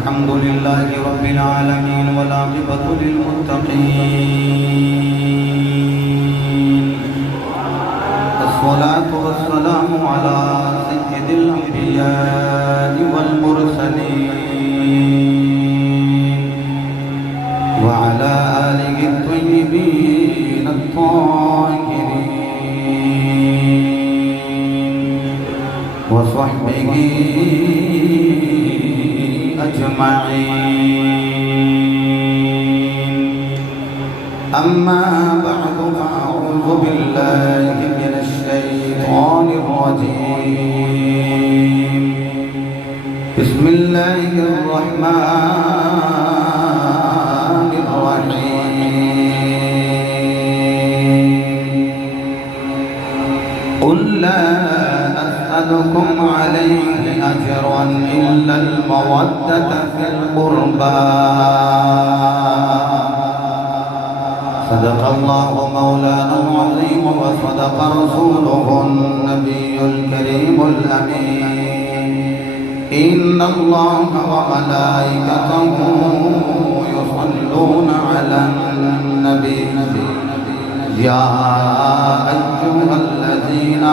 الحمد لله رب العالمين والعاقبة للمتقين الصلاة والسلام على سيد الأنبياء والمرسلين وعلى آله الطيبين الطاهرين وصحبه أجمعين أما بعد فأعوذ بالله من الشيطان الرجيم بسم الله الرحمن الرحيم قل لا أسألكم عليه أجرا إلا المودة في القربى صدق الله مولانا العظيم وصدق رسوله النبي الكريم الأمين إن الله وملائكته يصلون على النبي يا أيها الذين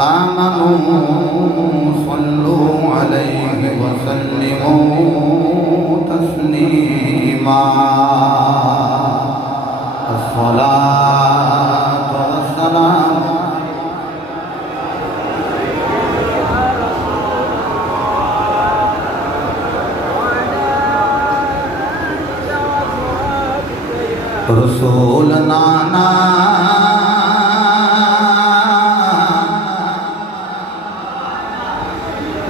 آمنوا صلوا عليه وسلموا تسليما الصلاة والسلام رسولنا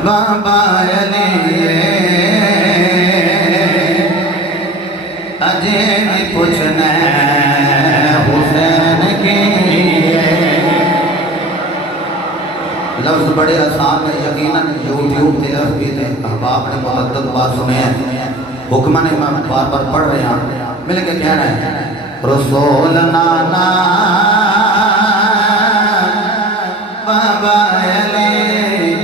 بابا علی اجے بھی پوچھنا حسین کی لفظ بڑے آسان ہے یقیناً یوٹیوب تے بھی تے احباب نے متعدد بات سنے ہیں حکمہ نے میں بار بار پڑھ رہے ہیں مل کے کہہ رہے ہیں رسول نانا بابا علی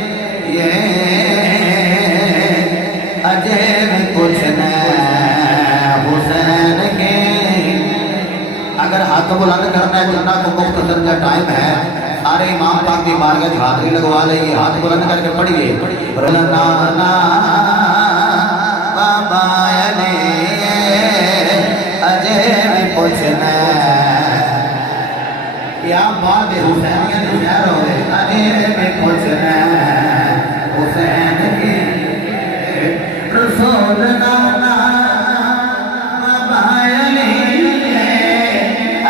اجے بھی پوچھنا حسین کے اگر ہاتھ بلند کرنا ہے جنہ کو مختصر کا ٹائم ہے سارے امام پاک کی بارگاہ کی حاضری لگوا لئیے ہاتھ بلند کر کے پڑھئے نانا بابا علی اجے بھی پوچھنا یا بعد حسینیہ نے شہر ہوئے اجے بھی پوچھنا حسین کی رسول نانا بابا علی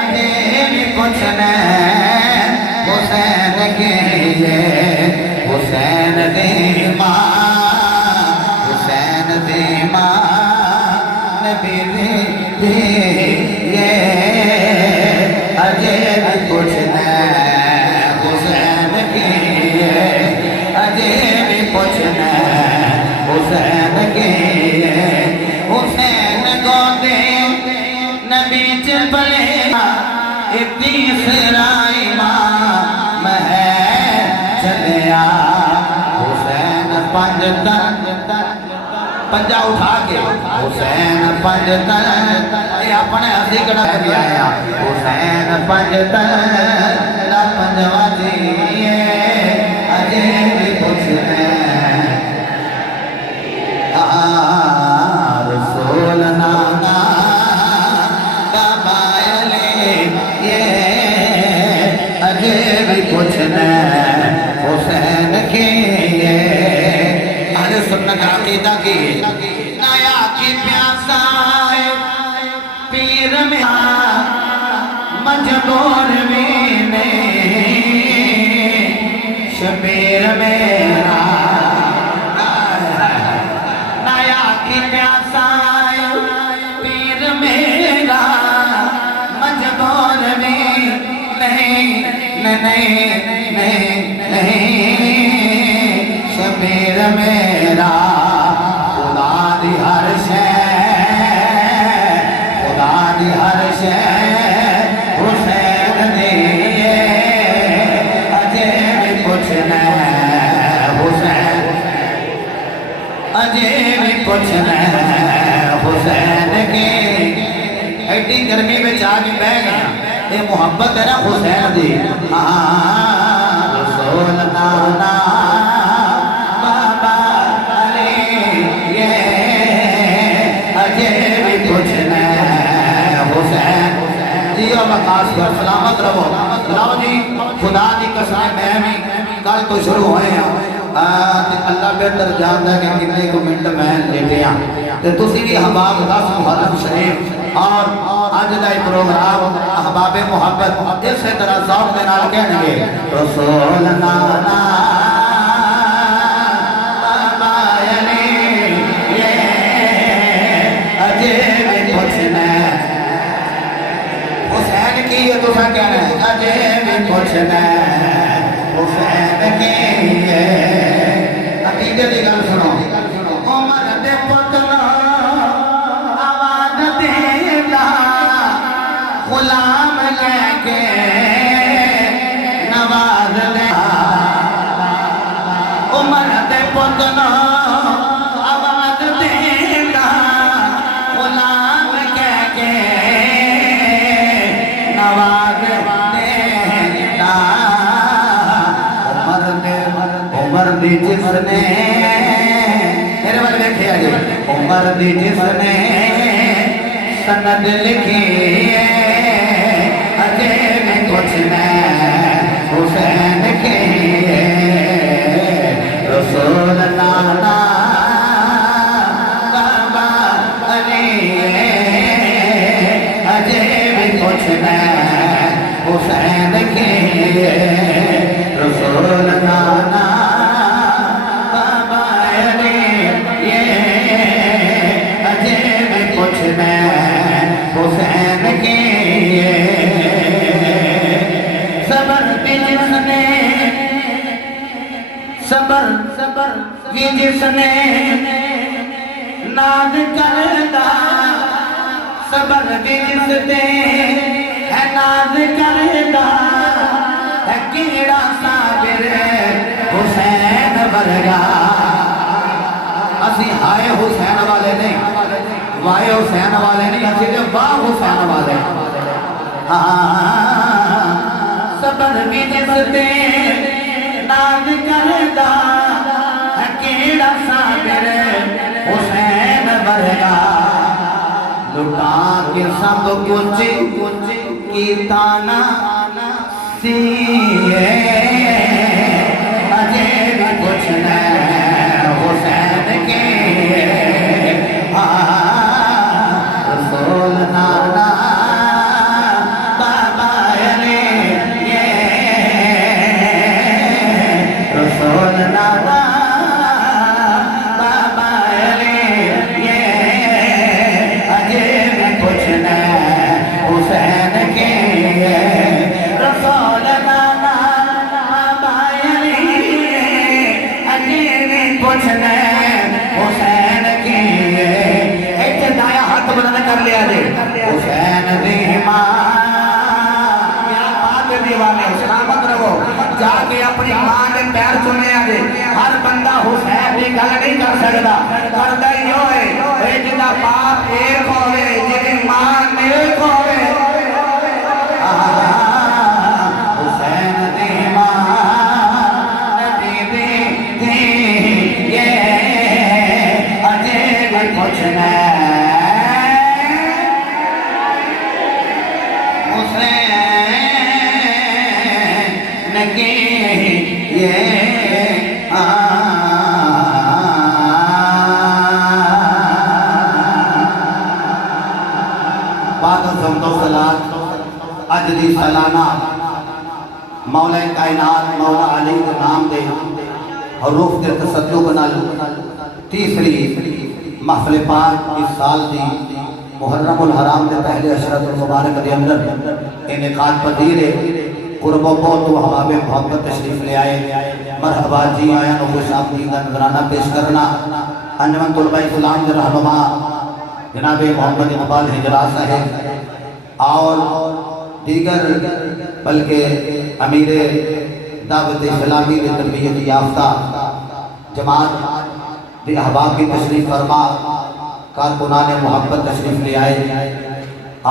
اجے بھی پوچھنا حسین کے حسین دی ماں نبی دی اجے بھی پوچھنا حسین کی اجے بھی پوچھنا حسین کے حسین کو دے نبی چپلے تیسرا امام ہے چلیا حسین پنجا اٹھا کے حسین پنجتن یہ اپنے حسیقنا بھی آیا حسین پنجتن پنجوا دیئے اجے بھی پوچھنے رسول نانا بابا علی اجے بھی پوچھنا حسین کی اہل سنت عقیدہ کی نایا کی پیاسا پیر میں مجبور بھی نہیں شبیر میرا پیاسا پیر میرا مجبور بھی نہیں شبیر میرا خدا دی ہر شے حسین دیئے اجے بھی پوچھنا حسین اجے بھی پوچھنا حسین کے ایڈی گرمی میں جا کے بہ گیا یہ محبت ہے نا حسین دی رسول نانا بابا علی یہ اجے بھی پوچھنا حسین جی اور مقاص پر سلامت رہو لاؤ جی خدا دی قسم میں بھی کل تو شروع ہوئے ہیں اللہ بہتر جانتا ہے کہ کتنے کو منٹ میں لیتے ہیں تسی بھی احباب 10 محرم شریف اور آج دا پروگرام احباب محبت اسی طرح ذوق دے نال کہنے گے رسول نانا بابا علی یہ اجے بھی پوچھنا حسین کی یہ تو سا کہنا ہے اجے بھی پوچھنا حسین کی عقیدے دی گل سنو عمر دے پتلا آواز دیتا غلام کہہ کے نواز دے عمر دے پتلا آواز دیتا غلام کہہ کے نواز دیتا عمر دی جس نے میرے بارے دیکھے آگے عمر دی جس نے سند لکھی اجے میں کچھ میں حسین کی رسول نانا بابا علی اجے میں کچھ میں حسین کی رسول نانا بابا علی یہ اجے میں کچھ میں حسین کی صبر بھی جس نے صبر بھی جس نے ناز کردا صبر بھی جس نے ہے ناز کردا ہے کیڑا صابر حسین ورگا اسی ہائے حسین والے نہیں وائے حسین والے نہیں اسی جو واہ حسین والے صبر بھی جس دے ناز کردا ہے کیڑا صابر حسین ورگا لٹا کے سب کچھ کیتا نا سیئے اجے بھی پوچھنا حسین کے رسول نانا بابا علی یہ رسول نانا بابا علی یہ اجے بھی پوچھنا حسین کے رسول نانا بابا علی اجے بھی پوچھنا حسین کی ایک دایا ہاتھ بلند کر لیا دے حسین دی ماں یا بات دیوانے سلامت رہو جا کے اپنی ماں نے پیر چنے دے ہر بندہ حسین دی گل نہیں کر سکتا کردہ ہی ہوئے جدا باپ ایک ہوئے جدی ماں نیک ہوئے حسین دی ماں ندی دی یہ اجے بھی پوچھنا حسین کی یہ بعد از حمد و صلات اج دی سالانہ مولا کائنات مولا علی کے نام دے حروف کے تصدق نال تیسری محفل پاک اس سال دی محرم الحرام دے پہلے عشرت المبارک دے اندر انعقاد پذیر ہے قرب و بہت و حباب محبت تشریف لے آئے مرحبا جی آیا نو خوش آمدید کا نظرانہ پیش کرنا انجمن طلبہ اسلام دے رہنما جناب محمد اقبال حجرات صاحب اور دیگر بلکہ امیر دعوت اسلامی کے تربیت یافتہ جماعت دی احباب کی تشریف فرما، کارکنان محبت تشریف لے آئے،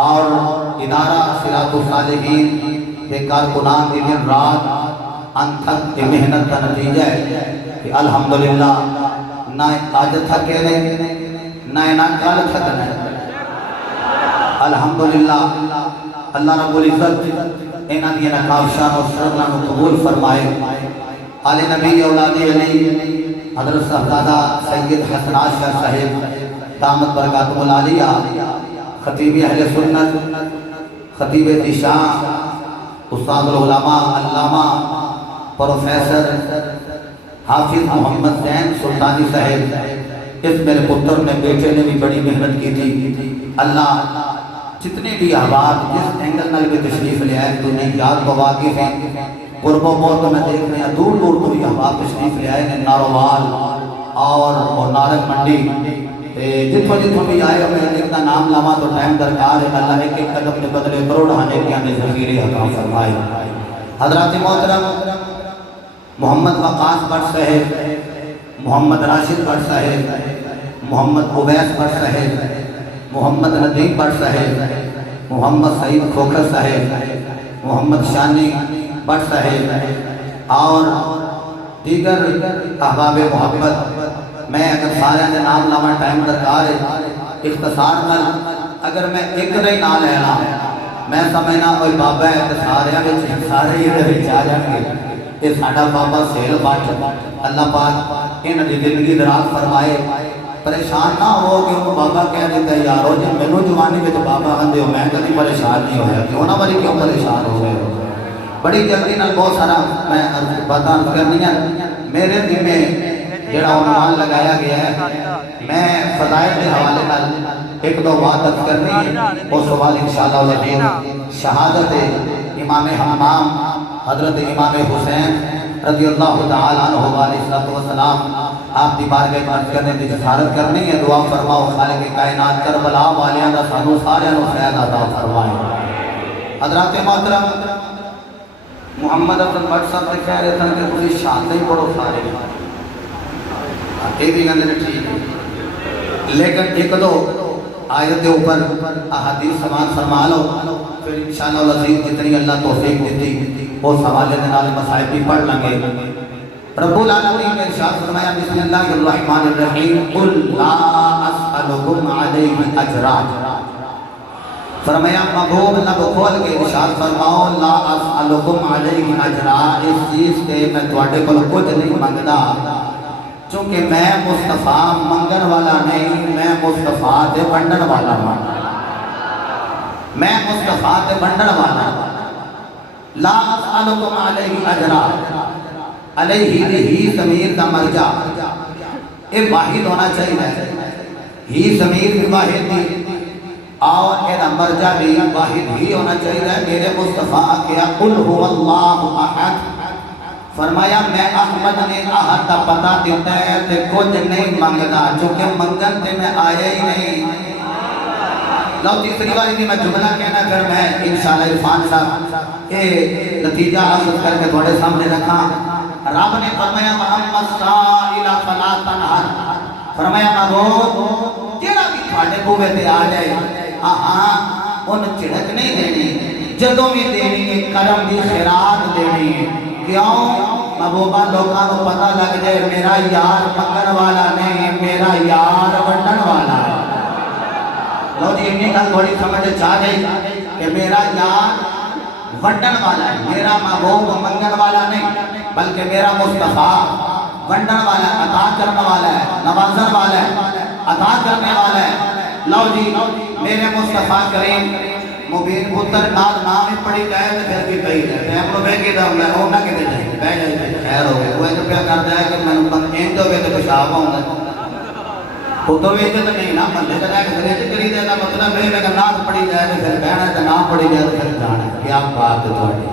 اور ادارہ صراط الصالحین کے کارکنان کی دن رات انتھک کی محنت کا نتیجہ ہے کہ الحمدللہ نہ آج تھکے نہ کل تھکنا ہے۔ الحمدللہ اللہ رب العزت انہاں دی نکافشان اور شرطاں کو قبول فرمائے۔ آل نبی اولاد علی حضرت صاحبزادہ سید حسن عاشر صاحب دامت برکاتہ العالیہ، خطیب اہل سنت، خطیب ذیشان، استاد العلماء علامہ پروفیسر حافظ محمد زین سلطانی صاحب، اس میرے پتر نے بیٹے نے بھی بڑی محنت کی تھی۔ اللہ جتنے بھی احباب جس اینگل نال بھی تشریف لے آئے تو نہیں یاد کو واقف ہیں، قرب و بہت تو میں دیکھ رہے ہیں، دور دور کو بھی احباب تشریف لے آئے ہیں، ناروال اور نارنگ منڈی، جتوں بھی آئے میں ایک دا نام لاما تو ٹائم درکار ہے۔ اللہ ایک ایک قدم کے بدلے کروڑ آنے کے آنے ذخیرے عطا فرمائے۔ حضرات محترم محمد وقاص بٹ صاحب، محمد راشد بٹ صاحب، محمد عبیس بٹ صاحب، محمد ندیم بٹ صاحب، محمد سعید کھوکھر صاحب، محمد شانی بٹ صاحب اور دیگر احباب محبت، میں اگر سارے دے نام لاما ٹائم درکار ہے، اختصار میں اگر میں ایک نہیں نام لینا میں سمجھنا کوئی بابا ہے تو سارے ہی دے آ جائیں گے۔ یہ ساڈا بابا سہیل بٹ، اللہ پاک ان دی زندگی دراز فرمائے، پریشان نہ ہو کہ وہ بابا کہہ دیتا ہے یارو جب میں جوانی میں بابا آندے ہو میں کبھی پریشان نہیں ہویا کہ انہاں والی کیوں پریشان ہو گئے ہو۔ بڑی جلدی نال بہت سارا میں باتاں کرنی ہیں، میرے دل میں جڑا عنوان لگایا گیا ہے میں فضائل کے حوالے نال ایک دو بات کرنی ہے، اور سوال انشاءاللہ العزیز شہادت امام حمام حضرت امام حسین رضی اللہ تعالیٰ عنہ علیہ السلام آپ دی بارگاہ عرض کرنے کی جسارت کرنی ہے۔ دعا فرماؤ خالق کائنات کربلا والیاں دا سانو سارے نو خیر عطا فرمائے۔ حضرات محترم محمد حسن بٹ صاحب نے کہہ رہے تھے کہ کوئی شان نہیں پڑھو سارے، یہ بھی گندے ٹھیک، لیکن ایک دو آیت کے اوپر احادیث سماعت فرما لو، پھر انشاءاللہ العزیز جتنی اللہ توفیق دیتی وہ حوالے کے نال مصائب بھی پڑھ لیں گے۔ رب العالمین نے ارشاد فرمایا بسم اللہ الرحمن الرحیم قل لا اسألکم علیہ اجرا، فرمایا محبوب لب کھول کے ارشاد فرماؤ لا اسألکم علیہ اجرا، اس چیز کے میں تواڈے کول کچھ نہیں منگدا، چونکہ میں مصطفیٰ منگن والا نہیں، میں مصطفیٰ دے بنڈن والا ہوں، میں مصطفیٰ دے بنڈن والا ہوں۔ لا اسألکم علیہ اجرا، علیہ ہی ضمیر کا مرجع یہ واحد ہونا چاہیے، ہی ضمیر بھی واحد دی اور یہ مرجع بھی واحد ہی ہونا چاہیے۔ میرے مصطفیٰ کیا قل هو اللہ احد، فرمایا میں احمد نے احد کا پتہ دیتا ہے تے کچھ نہیں منگنا، چونکہ منگن تے میں آیا ہی نہیں۔ لو تیسری باری بھی میں جملہ کہنا کر میں انشاءاللہ عرفان صاحب یہ نتیجہ حاصل کر کے تھوڑے سامنے رکھا۔ رب نے فرمایا محمد سائل فلا تنہر، فرمایا محبوب جیڑا بھی تھوڑے بوے تے آ جائے ان چڑک نہیں دینی، جدوں بھی دینی ہے کرم دی خیرات دینی ہے، کیوں محبوبہ لوگاں کو پتہ لگ جائے میرا یار منگن والا نہیں، میرا یار ونڈن والا ہے۔ لو جی اتنی گل تھوڑی سمجھ چاہ گئی کہ میرا یار ونڈن والا ہے، میرا محبوب منگن والا نہیں بلکہ میرا مصطفیٰ ونڈن والا ہے، عطا کرنے والا ہے، نوازن والا ہے، عطا کرنے والا ہے۔ لو جی میرے مصطفیٰ کریم مبین پتر نال نام پڑھی جائے تو پھر کی کہی جائے ٹائم رو بے کے دا میں وہ نہ کہتے جائے بے جائے خیر ہو گئے وہ ایسا پیا کرتا ہے کہ میں ان تو بے تو پشاب ہوں گا پتر بھی عزت نہیں نا ملے کا جائے کہ خریج کری جائے گا مطلب ہے کہ نام پڑھی جائے تو پھر بہنا ہے تو نام پڑھی جائے تو پھر جانا ہے کیا بات ہے تھوڑی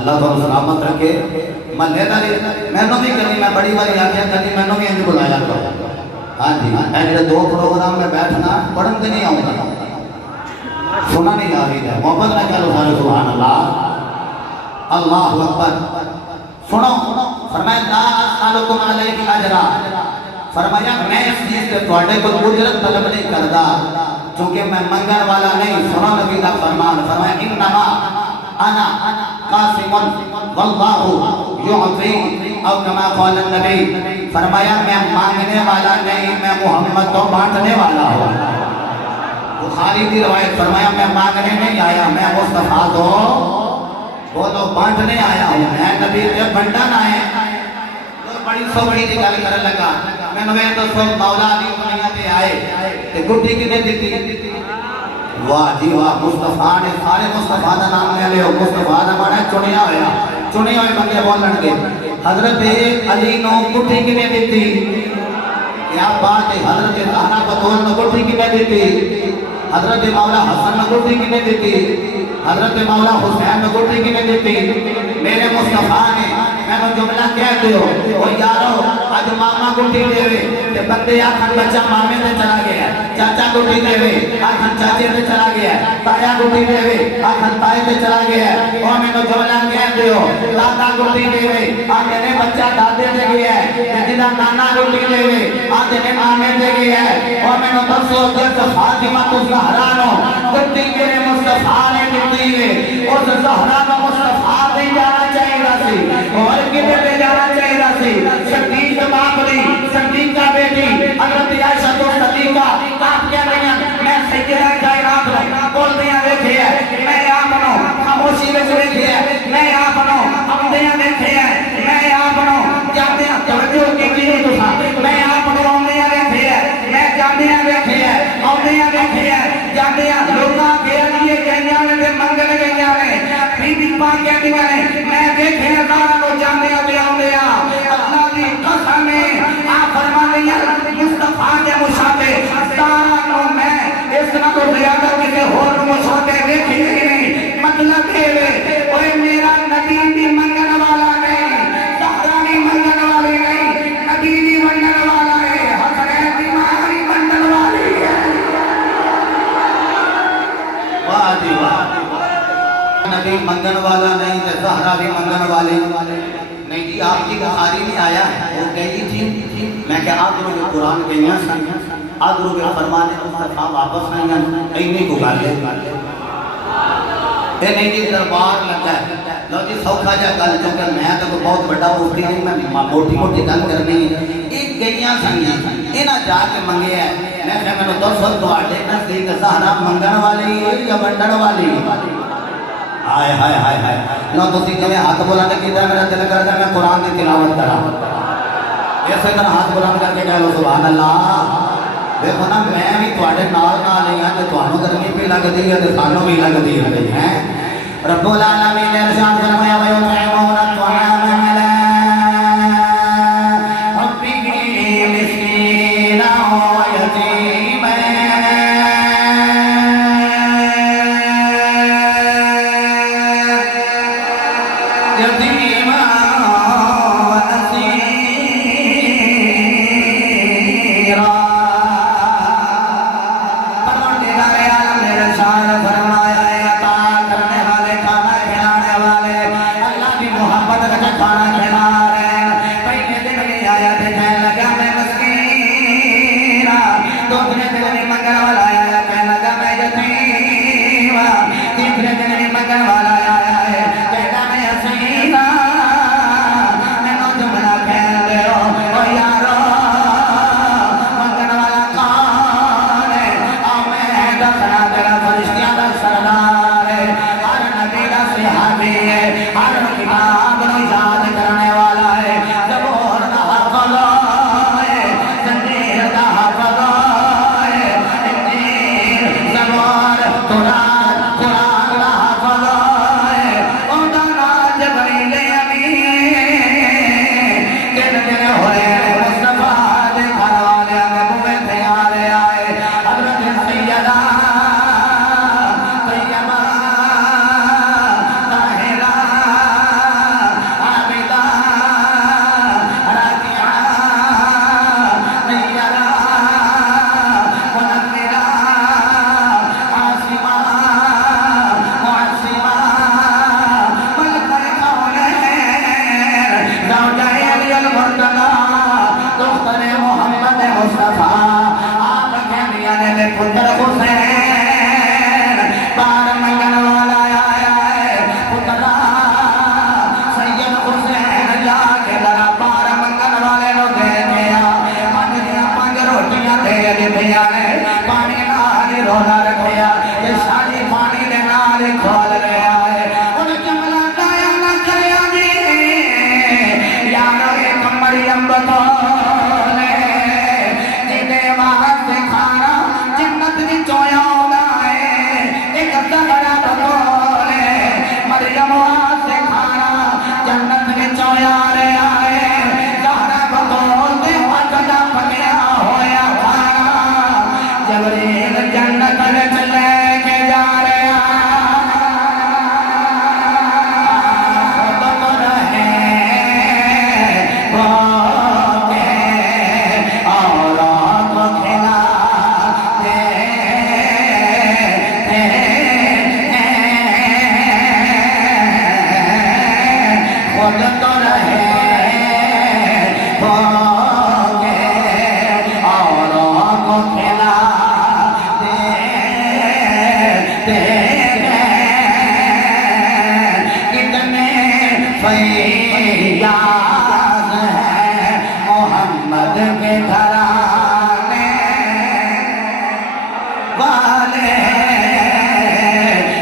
اللہ تو سلامت رکھے ملے داری میں نو بھی کرنی میں بڑی باری آگیا کرنی میں نو بھی انجو بلایا کرو ہاں جی میں جڑے دو پروگرام میں بیٹھنا پڑھن کے نہیں آؤں گا سنا نہیں آ رہی ہے محبت نہ کہلو سارے سبحان اللہ اللہ اکبر سنو فرمائے لا اسالکم علیہ اجرا فرمایا میں اس چیز سے تھوڑے کو اجرت طلب نہیں کرتا چونکہ میں منگن والا نہیں. سنو نبی کا فرمان. فرمایا انما انا قاسم واللہ یعطی او کما قال النبی. فرمایا میں مانگنے والا نہیں میں محمد تو بانٹنے والا ہوں. بخاری کی روایت. فرمایا میں مانگنے نہیں آیا میں مصطفیٰ تو بولو بانٹنے آیا ہوں. میں نبی سے بنٹن آئے. بڑی سو بڑی دی گل کرن لگا. میں نوے تو سو مولا علی دنیا تے آئے تے گڈی کنے دتی. واہ جی واہ. مصطفیٰ نے سارے مصطفیٰ دا نام لے لو. مصطفیٰ دا مانا چنیا ہویا. چنے ہوئے بندے بولن گے. حضرت علی نو گڈی کنے دتی. کیا بات ہے. حضرت زہرا بطول نو گڈی کنے دتی. حضرت مولا حسن نو گڈی کنے دتی. حضرت مولا حسین نو گڈی کنے دتی. میرے مصطفیٰ نے میں نے جملہ کہہ دیو او یارو آج ماما گڈی دے وے تے بندے آکھن بچہ مامے تے چلا گیا. چاچا گڈی دے وے آکھن چاچے تے چلا گیا. تایا گڈی دے وے آکھن تائے تے چلا گیا. او میں نے جملہ کہہ دیو دادا گڈی دے وے آکھن بچہ دادے تے گیا ہے. تے جدا نانا گڈی دے وے آکھن مامے تے گیا ہے. او میں نے دسو جس فاطمہ الزہرا نو گڈی میرے مصطفیٰ نے دتی ہے. اس زہرا نو مصطفیٰ دے جانا چاہیے سی اور کدھر لے جانا چاہیے سی. صدیق باپ دی صدیقہ بیٹی حضرت عائشہ تو صدیقہ آپ کیا نہیں میں سیدہ کائنات بول دیا دیکھے ہے. میں آپ نو خاموشی میں دیکھے ہے. میں آپ نو امدیاں دیکھے ہے. میں آپ نو جاتے ہیں توجہ کی نہیں تسا. میں آپ نو امدیاں دیکھے ہے. میں جاتے ہیں دیکھے ہے. امدیاں دیکھے ہے. جاتے ہیں لوگاں کے لیے کہنیاں نے منگل گئیاں نے بی بی پاک کہنیاں نے میں دیکھے ہیں دارا کو جانے آتے آؤں اللہ کی قسم ہے. آپ فرمانے ہیں مصطفیٰ کے مشاہدے دارا کو میں اس طرح کو زیادہ کسی اور مشاہدے دیکھے ہی نہیں. مطلب ہے کوئی میرا نبی بھی منگن والا نہیں. دارا بھی منگن والی نہیں. نبی بھی منگن والا ہے. حسنین بھی مہاری منگن والی ہے. واہ جی واہ. نبی منگن والا نہیں تے زہرا بھی منگن والی نہیں. جی آپ کی بخاری میں آیا ہے وہ گئی تھی. میں کہ آدھروں کے قرآن گئیاں سائیاں آدھروں کے فرمانے مصطفیٰ واپس آئیاں اینی کو گالے اے نہیں جی دربار لگا ہے. لو جی سوکھا جا گل چونکہ میں تو بہت بڑا مفتی نہیں میں موٹی موٹی گل کرنی ہے. ایک گئیاں سائیاں انہاں جا کے منگے ہے. میں کہ میں نے دسو تواڈے نزدیک زہرا منگن والی ہے یا بنڈن والی ہے. ہائے ہائے ہائے ہائے. نو تسی جویں ہاتھ بلند کیتا میرا دل کردا میں قرآن کی تلاوت کراں. اسی طرح ہاتھ بلند کر کے کہہ لو سبحان اللہ. دیکھو نا میں بھی تواڈے نال نال ہی ہاں تے تانوں گرمی بھی لگدی ہے تے سانوں بھی لگدی ہے. رب العالمین نے ارشاد فرمایا وَيُطْعِمُونَ الطَّعَامَ عَلَىٰ حُبِّهِ مِسْكِينًا وَيَتِيمًا میرے پتر حسین بار منگن والا آیا ہے پترا سید حسین جا کے ذرا بار منگن والے نو دے دیا پانچ روٹیاں دے دیا نے پانی نال رونا رکھیا یہ ساری پانی دے نال کھول گیا ہے ان جملہ دایا نہ کریا جی یارو ایک مریم بطولے جیدے واسطے کھانا جنت دی چویا ہونا ہے ایک دگڑا بطولے مریم واسطے کھانا جنت دی چویا رہا ہے زہرا بطول دے وجدہ پکیا ہویا کھانا جبریل جنت وچ لے کے جا رہا خود تو رہے بھوکے اوروں کو کھلاتے خود تو رہے بھوکے اوروں کو کھلاتے کتنے فیاض ہیں محمد کے گھرانے والے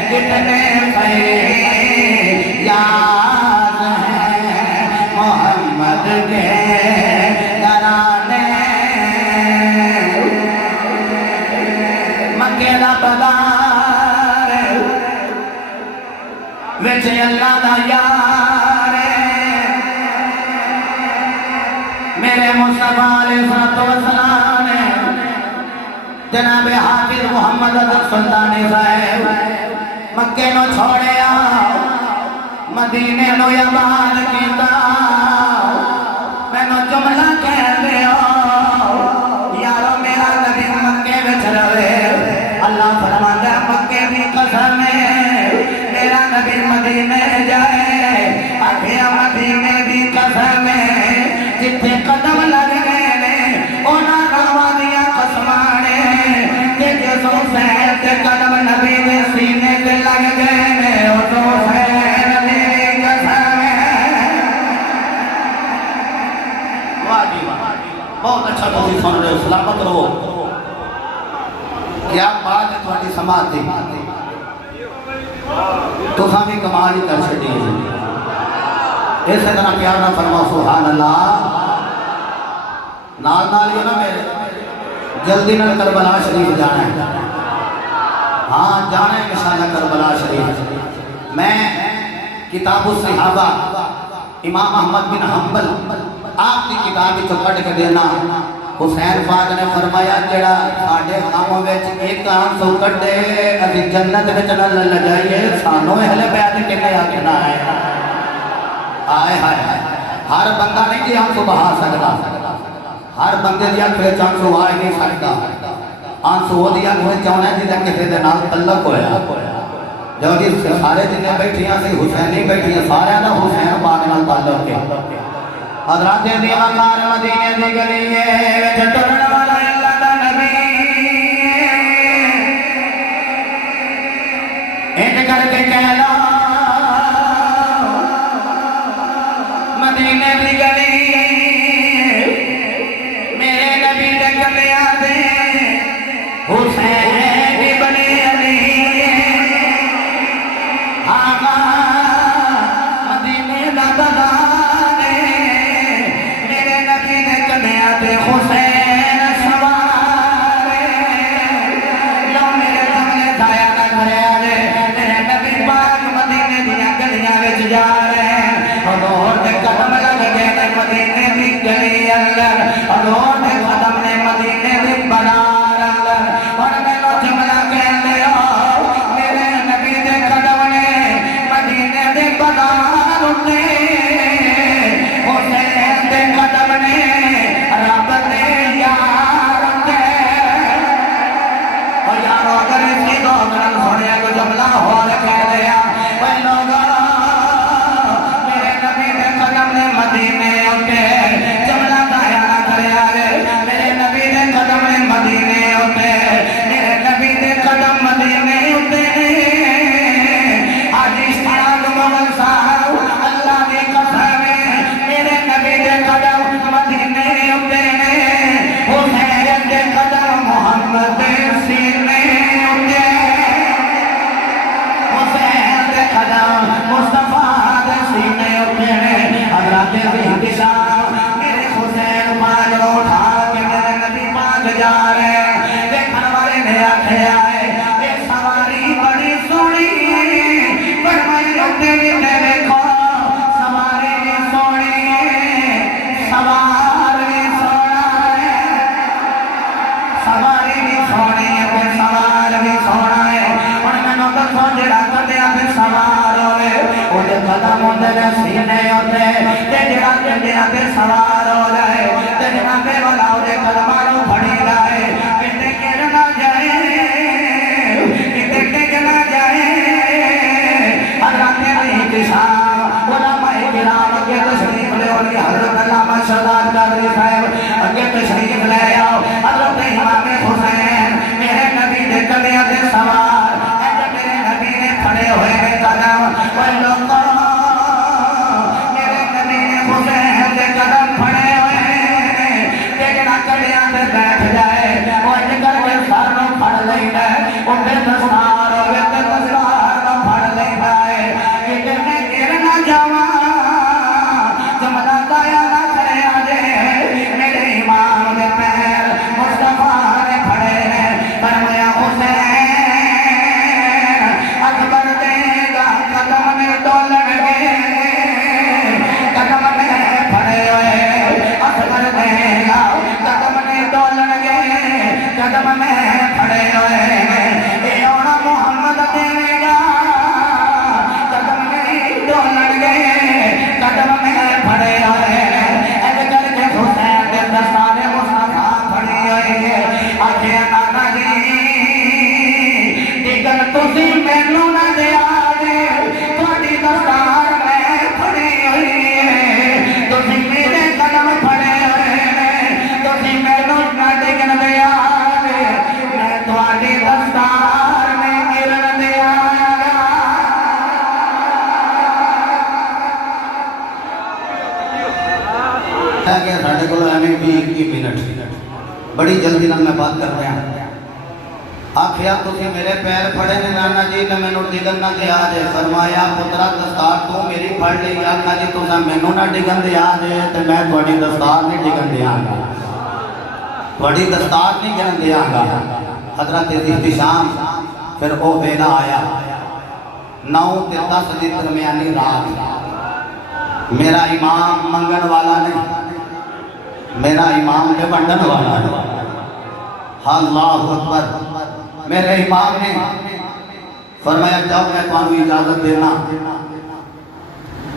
کتنے فیاض ہیں محمد کے گھرانے مکے دا بازار وچ اللہ دا یار میرے مصطفیٰ علیہ السلام نے جناب حافظ محمد عزت سلطانی صاحب مکے نو چھوڑیا مدینے نو آباد کیتا میں نو جملہ کہہ دیا یارو میرا نبی مکے وچ رہے اللہ فرماندا مکے دی قسم ہے میرا نبی مدینے جائے آخیا مدینے دی قسم ہے جتھے قدم لگ گئے نے انہاں راواں دیاں قسماں نے کہ جس حسین تے قدم نبی دے سینے تے لگ گئے نے اس حسین دی قسم ہے واہ جی واہ بہت اچھا تسی سن رہے ہو سلامت رہو کیا بات ہے تہاڈی سماعت دی تساں بھی کمال ہی کر چھڈی اس طرح پیار نہ فرماؤ سبحان اللہ نال یہ نا میرے جلدی نہ کربلا شریف جانا ہے ہاں جانا ہے انشاءاللہ کربلا شریف میں کتاب الصحابہ امام احمد بن حنبل آپ کی کتاب ہی چپٹ کے دینا حسین پاک نے فرمایا جڑا ساڈے کاموں وچ ایک آنسو کڈے اسی جنت وچ نہ لے جائیے سانوں اہل بیت کنے آ کے نہ آئے آئے ہائے ہر بندہ نہیں جی آنسو بہا سکتا ہر بندے دی اکھ وچ آنسو آ نہیں سکتا آنسو وہ دی اکھ وچ آنا جے کسے دے نال تعلق ہویا جو جی سارے جنے بیٹھیاں سی حسینی بیٹھیاں سارے دا حسین پاک نال تعلق ہے حضرات دی مکار مدینے دی گلی ہے وچ ٹرن والا اللہ دا نبی ان کر کے کہلا مدینے دی گلی میرے نبی دے کلیاں دے حسین دی بنی علی آقا مدینے دا بازار میرے نبی دے کلیاں دے حسین سوار لو میرے سامنے دایا نہ کریا میرے نبی پاک مدینے دیا گلیاں وچ جا رہے حضور دے قدم لگ گئے مدینے دی گلی اندر حضور دے قدم نے مدینے دی بازار اندر اور میں نو جملہ کہہ دیا میرے نبی دے قدم نے مدینے جا رہے دیکھن والے نے آکھیا ہے اے سواری بڑی سونی فرمایا اتے بھی دیکھو سواری بھی سونی سوار بھی سونا ہے سواری بھی سونی ہے سوار بھی سونا ہے اور میں نو دسو جڑا کدیا پھر سوار ہوئے وہ قدم ہوندے نے سینے ہوندے تے جڑا کدیا پھر سوار ہو جائے تے جناب والا دے قدماں نوں پھڑی لائے کتے گر نہ جائے کتے ڈگ نہ جائے حضرت احتشام علماء کرام اگے تشریف لے اور حضرت علامہ شہزاد قادری صاحب اگے تشریف لے آؤ حضرت امام حسین میرے نبی دے قدماں تے سوار میرے نبی نے پھڑے ہوئے نے قدم اوے لوگوں میرے نبی نے حسین دے قدم پھڑے ہوئے تے جڑا کڑیاں تے بیٹھ جائے او اج کر کے سر نوں پھڑ لیندا ہے او تے دستار ہوے تے دستار نوں پھڑ لیندا ہے کہ میں گر نہ جاواں جملا دایا نہ کرے اجے میرے امام دے پیر مصطفیٰ نے پھڑے نے فرمایا حسین اکبر دے گا قدم میں ڈولن گے قدم میں پھڑے ہوئے اکبر دے گا قدم میں ڈولن گے قدم میں پھڑے ہوئے اے اونا محمد دے گا قدم میں ڈولن گے قدم میں پھڑے ہوئے اج کر کے حسین دے دستار مصطفیٰ پھڑی ہوئے آکھے نانا جی ٹکن تسی مینوں نہ دیا جے تہاڈی دستار میں پھڑی ہوئی ہے تسی میرے قدم پھڑے ہوئے تسی مینوں نہ ڈگن دیا جے میں تہاڈی دستار میں گرن دیا گا کہ ساڈے کول ایویں 20 منٹ بڑی جلدی نال میں بات کر رہا ہوں آکھیا تسی میرے پیر پھڑے نے نانا جی تے مینوں ڈگن نہ دیا جے فرمایا پترا دستار تو میری پھڑ لئی آکھا جی تساں مینوں نہ ڈگن دیا جے تے میں تہاڈی دستار نہیں ڈگن دیاں گا تہاڈی دستار نہیں گرن دیاں گا حضرت احتشام پھر او ویلا آیا 9 تے 10 دی درمیانی رات میرا امام منگن والا نہیں میرا امام ہے بنڈن والا ہے اللہ اکبر میرے امام نے فرمایا جاؤ میں تمہیں اجازت دینا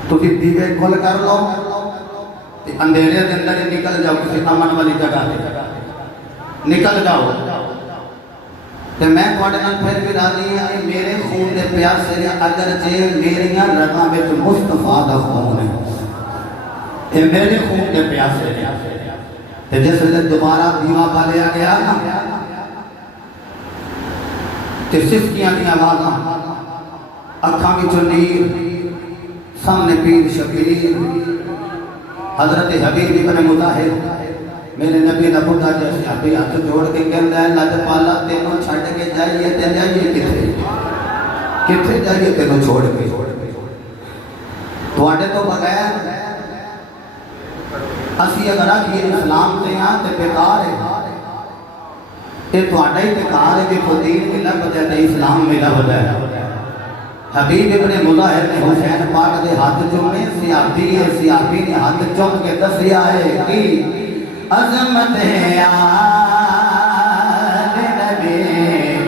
تو دیوے کھول کر لو اندھیرے کے اندر نکل جاؤ کسی امن والی جگہ نکل جاؤ تو میں تھوڑے نال پھر بھی راضی ہوں کہ میرے خون دے پیاسے نے اگرچہ میریاں رگاں وچ مصطفیٰ دا خون ہے یہ میرے خون دے پیاسے نے جس ویلے دوبارہ دیوا پالیا گیا نا تے سسکیاں دی آوازاں اکھاں وچوں نیر سامنے پیر شبیر حضرت حبیب ابن مطہر میرے نبی دا خدا جیسے ابھی ہاتھ جوڑ کے کہندا ہے لد پالا تینوں چھڈ کے جائیے تے جائیے کتھے جائیے تینوں چھوڑ کے تواڈے تو بغیر اسی اگر آکھیے اسلام تے ہاں تے بیکار ہے تے تواڈا ہی بیکار ہے کہ دین ملا بجا تے اسلام ملا بجا حبیب ابن مطہر نے حسین پاک دے ہاتھ چومے سیابی نے ہاتھ چوم کے دسیا ہے کہ عظمت ہے آل نبی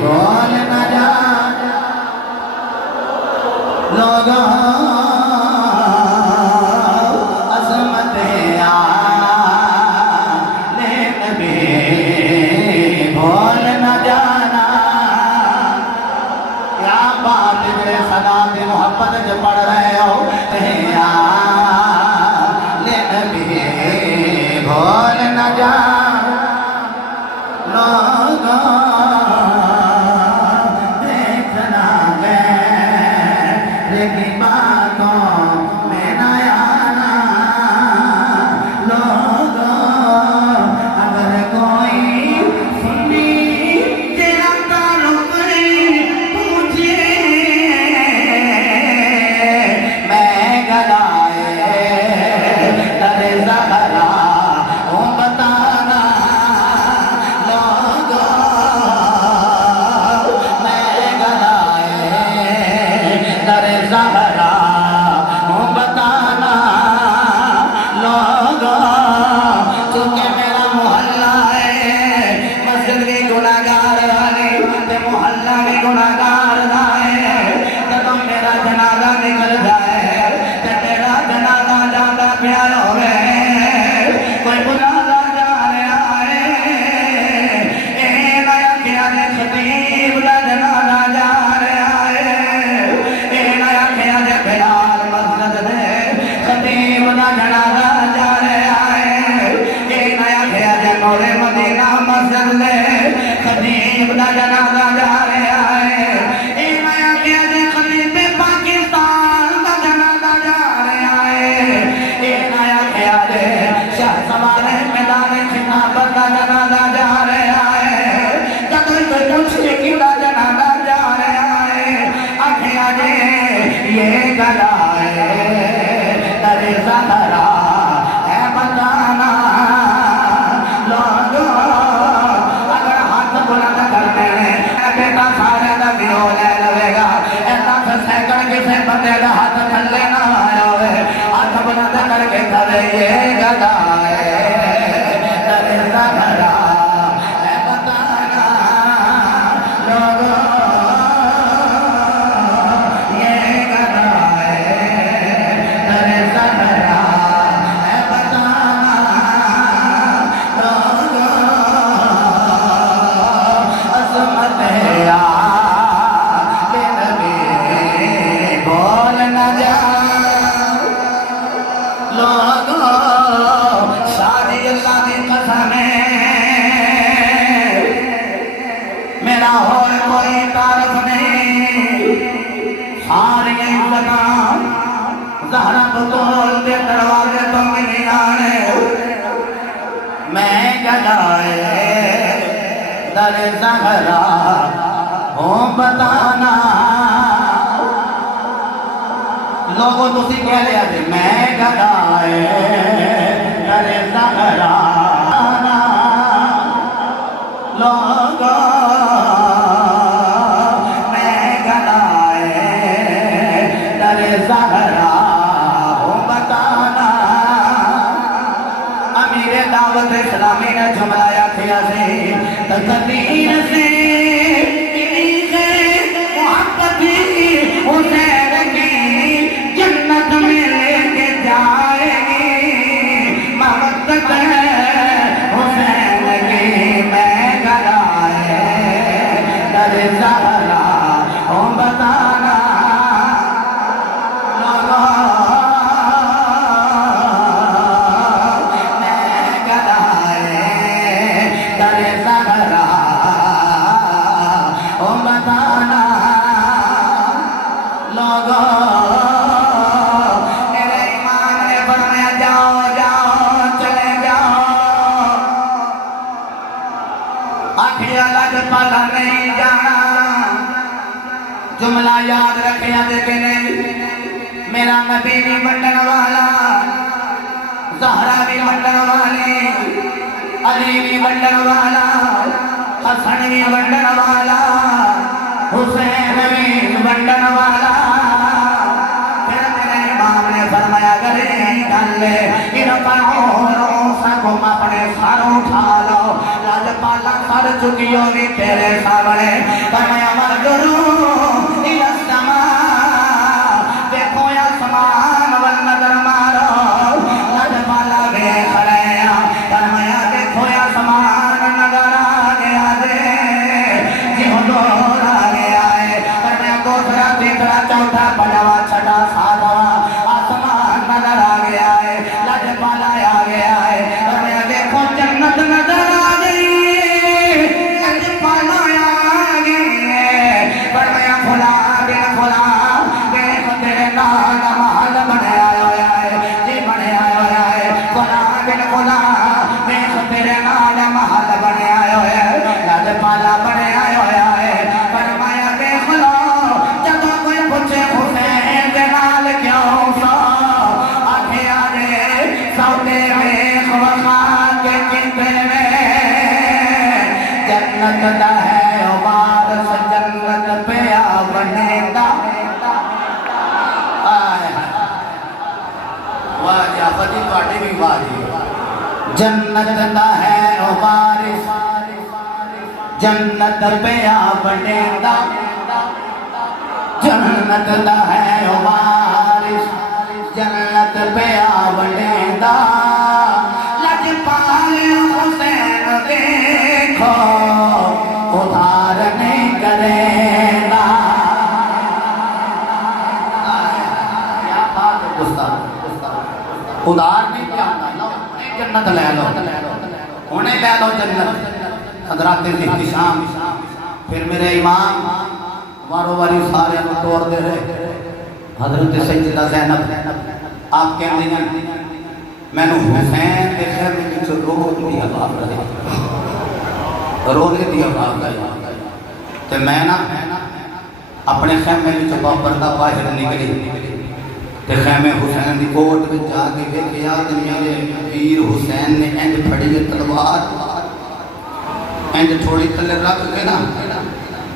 بول نہ جا لوگوں محبت جو پڑھ رہے ہو لے نبی بھول نہ جا لوگوں دیکھنا غیر کی باتوں میں نہ آنا لوگوں اگر کوئی سنی تیرا تعلق پوچھے زہرا وہ بتانا نور مدینہ مسجد لے خطیب دا جنازہ جا رہا ہے اے میں آگیا دے خطیب پاکستان دا جنازہ جا رہا ہے اے میں آگیا دے شاہ سوارے میدان خطابت دا جنازہ جا رہا ہے جب کوئی پوچھے کی دا جنازہ جا رہا ہے آگیا دے یہ گلا ہے در زہرا ہے بتانا لوگوں اگر ہاتھ بلند کرنے بیٹا سارے دا بیو لے لوے گا ایسا سے سیکڑ کسے بندے دا ہاتھ تھلے نہ آیا ہوئے ہاتھ بلند کر کے کھلے یہ گدا ہے در زہرا ہے بتانا لوگوں میرا اور کوئی تعارف نہیں ساری زبان زہرا بطول دے دروازے تو ملی آنے میں گدائے در زہرا ہوں بتانا لوگوں تو سی کہہ لیا تھے میں گدائے در زہرا لوگوں میں گدائے در زہرا ہوں بتانا امیر دعوت اسلامی نے جملایا کیا سے تقدیر سے محبتی حسین کی جنت میں لے کے جائے گی محبت حسین کی میں گدائے در زہرا ہوں بتانا پالا نہیں جانا جملہ یاد رکھیا دے کے نہیں میرا نبی بھی بنڈن والا زہرا بھی بنڈن والی علی بھی بنڈن والا حسن بھی بنڈن والا حسین بھی بنڈن والا پھر میرے امام نے فرمایا کرے ڈالے ارفعوا سکم اپنے سر اٹھا لو لاج پالا سر چکی ہوگی تیرے سامنے فرمایا مرگرو الاسما دیکھو یا سمان والنظر مارو لاج پالا بے خریا فرمایا دیکھو یا سمان نظر آگیا دے جی حضور آگیا ہے فرمایا دوسرا تیسرا چوتھا پنجواں چھٹا ساتواں آسمان نظر آگیا ہے لاج پالا آگیا ہے فرمایا دیکھو جنت نظر آگئی لاج پالا آگئی ہے فرمایا فلا بن فلا دیکھ تیرے نال محل بنے آیا ہے جی بنے آیا ہے فلا بن فلا دیکھ تیرے نال محل بنے آیا ہے لاج پالا بنے آیا ہے فرمایا دیکھ لو جب کوئی پوچھے حسین دے نال کیوں سو آکھے آجے سوتے ویخ وخا کے کتے میں جنت دا ہے وارث جنت پہ آ بنے دا واہ یا فتی پاٹی بھی واجی جنت دا ہے وارث جنت پہ آ بنے دا جنت دا ہے وارث جنت پہ آ بنے دا لجپال حسین دیکھو ادھار نہیں کرے گا کیا بات ہے ادھار نہیں کیا جنت لے لو ہوں بنے لے لو جنت حضرات احتشام پھر میرے امام وارو واری سارے توڑ دے رہے حضرت سیدہ زینب آپ کہنے ہیں میں نے حسین کے خیمے میں جو رو دی عذاب رہے رونے دی عذاب رہے تو میں نا اپنے خیمے میں جو پردہ باہر نکلی تے خیمے حسین دی کوٹ میں جا کے دیکھیا تے میرے پیر حسین نے اینج پھڑی تلوار اینج تھوڑی تلے رکھ کے نا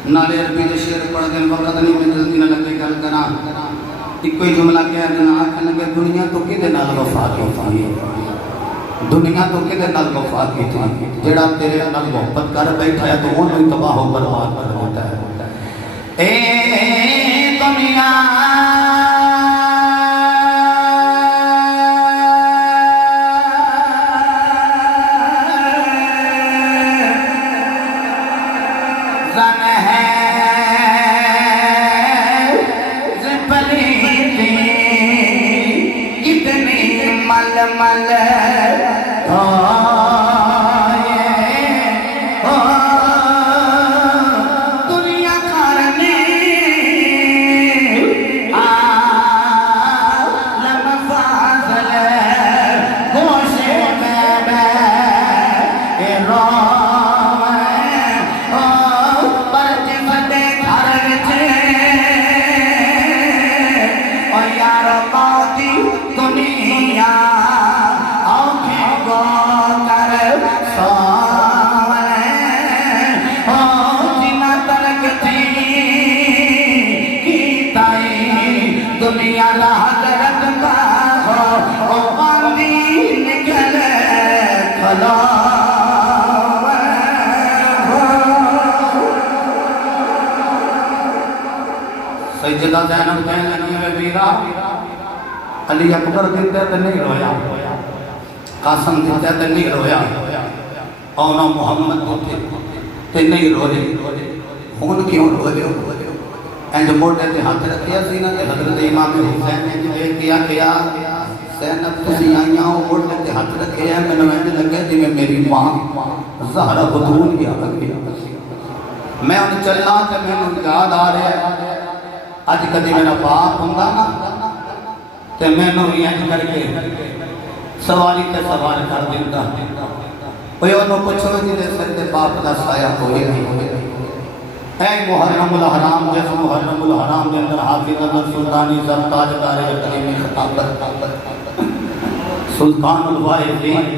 نالے عربی دے شعر پڑھ دیں وقت نہیں میں جلدی نہ لگے گل کرا ایک کوئی جملہ کہہ دینا آکھن لگے دنیا تو کدے نال وفا کی تھی دنیا تو کدے نال وفا کی تھی جڑا تیرے نال محبت کر بیٹھا ہے تو انہوں تباہ و برباد کر دیتا ہے اے دنیا دنیا کرنے فاضل گوشے میں پر جمدے گھر اور یار موتی دنیا دنیا راہ درکتا ہو او باندی نکل کھلا سیدہ زینب کہنے لگی ہے بیرا علی اکبر دیتے تو نہیں رویا قاسم دیتے تو نہیں رویا اونا محمد دیتے تو نہیں روئے ہون کیوں روئے اینج موٹے تے ہاتھ رکھیا سی نا تے حضرت امام حسین نے جو کیا زینب تسی آئیاں ہو موٹے تے ہاتھ رکھے ہیں میں نے لگے تھی میں میری ماں زہرہ بطول کیا لگی میں ان چلا تے میں ان یاد آ رہے ہیں آج کدی میرا باپ ہوں نا تے میں نے اینج کر کے سواری تے سوار کر دیتا کوئی انہوں پچھو جی دے سکتے باپ دا سایہ ہوئے نہیں اے محرم الحرام جس محرم الحرام کے اندر حافظ احمد سلطانی سب تاجدار کریمی خطابت سلطان الواحدین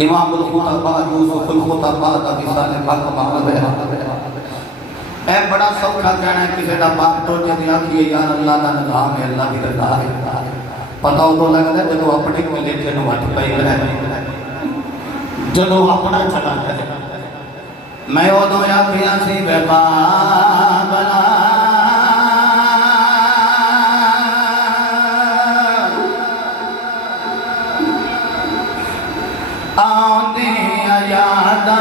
امام الخطبہ یوسف الخطبہ ابی صالح پاک محمد اے بڑا سوکھا کہنا ہے کسی دا باپ تو جدی آکھئے یار اللہ دا نظام ہے اللہ کی رضا ہے پتہ ہو تو لگتا ہے جدو اپنے کو لے کے نوٹ پہ ہے جدو اپنا چلا ہے میں ادو یا پھیا سی بے بابلا آندی یادا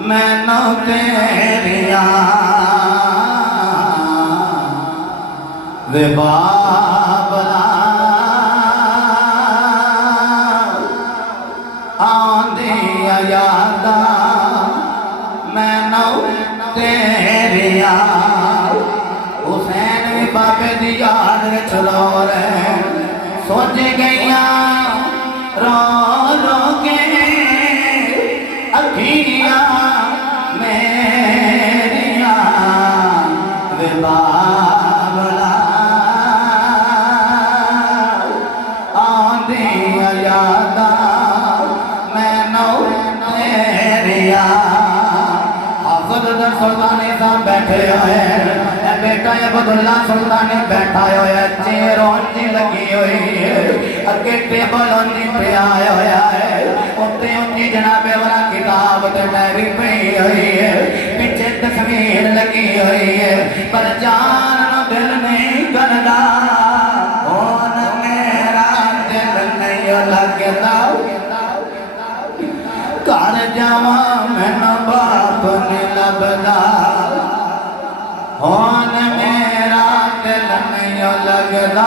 میں نو تیریا بے بابلا یادا میں نو تیریا حسین بھی بابے دی یاد چلو رہے سوچ گئیاں رو رو کے اکھیاں میریاں وے بابلا آندی یادا حافظ سلطانی صاحب بیٹھے ہوئے اے بیٹا عبداللہ سلطانی بیٹھا ہوئے چیر اونجی لگی ہوئی ہے اگے ٹیبل اونجی پہ آیا ہویا ہے اتے اونجی جناب والا کتاب تے ڈائری پہ ہوئی ہے پیچھے تصویر لگی ہوئی ہے پر جان دل نہیں کردا کون میرا دل نہیں لگدا کار جاواں میں نہ باپ نے لبدا ہون میرا دل نہیں لگدا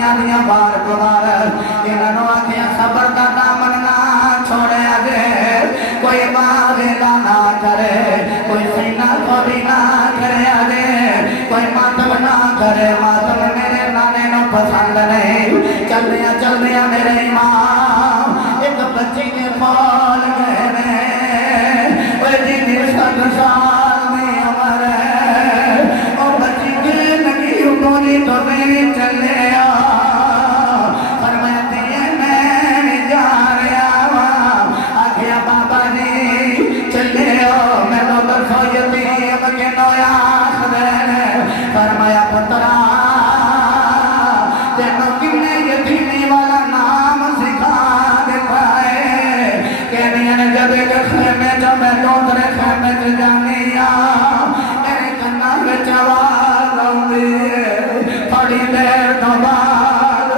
دنیا دیا بار بار انہوں آکھیا صبر دا دامن نہ چھوڑیا جے کوئی باغیلا نہ کرے کوئی سینہ کھولی نہ کرے آجے کوئی ماتم نہ کرے ماتم میرے نانے نو پسند نہیں چل دیا میرے امام ایک بچی کے پال گئے نے وہ جی 7 سال میں عمر ہے اور بچی کے لگی اٹھونی تو میری چلے فرماتے ہیں میں جا رہا ہوں آگیا بابا جی چلے میں تو درسو یتیم کے نویا خدر فرمایا پترا تینوں کنے یتیمی والا نام سکھا دیتا ہے کہنی ہے جب ایک خیمے جو میں دوسرے خیمے سے جانی میرے کنا میں چواز آؤں تھوڑی دیر تو بعد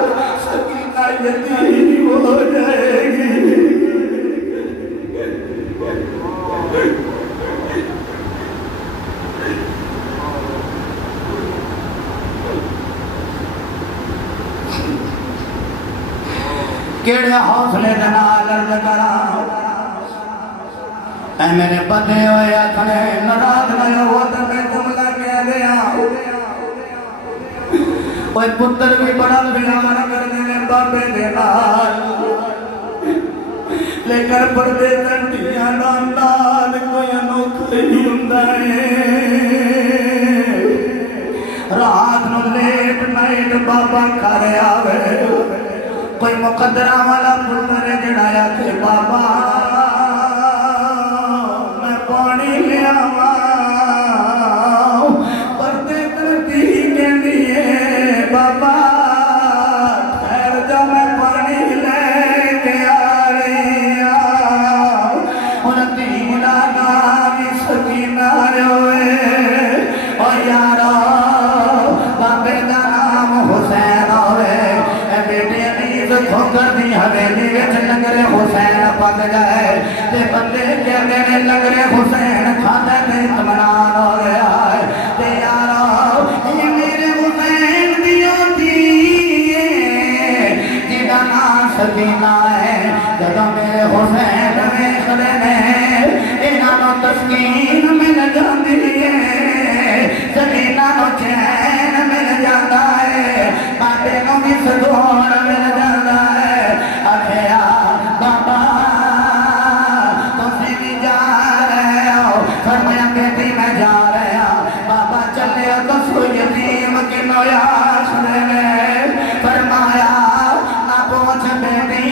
سکینہ یتیم ہو جائے گی کیڑے حوصلے دنال عرض کرا اے میرے بدے ہوئے اکھنے نراض نہ ہو تو میں جملہ کہہ دیا اوہ پتر بھی بڑا بیان کر دینے بابے دینال لیکن پردے دنٹیاں ناندال کوئی انوکھ ہی ہندہ ہے رات نو لیٹ نائٹ بابا کھارے آوے کوئی مقدرہ والا پتر جڑایا کہ بابا میں پانی لے آواں پردے کرتی کے لیے بابا ٹھہر جا میں پانی لے کے آ رہی ہوں تینا نامی سکینہ ہوئے اور یارا بابے دا نام حسین ہوئے اے بیٹے کھوکر دی حویلی وچ لنگر حسین پک جائے تے بندے کہتے نے لنگر حسین کھاتے تے اطمینان ہو گیا ہے تے یارا یہ میرے حسین دیو تھی جدا نا سکینہ ہے جدا میرے حسین میں خدے نے انہاں نو تسکین مل جاندی ہے سکینہ نو چین مل جاتا ہے بابے نو بھی سکون مل جاتا ہے آخیا بابا تسی بھی جا رہے ہو فرمایا بیٹی میں جا رہا بابا چلے دسو یتیم کے نویا خدے نے فرمایا نہ پہنچ بیٹی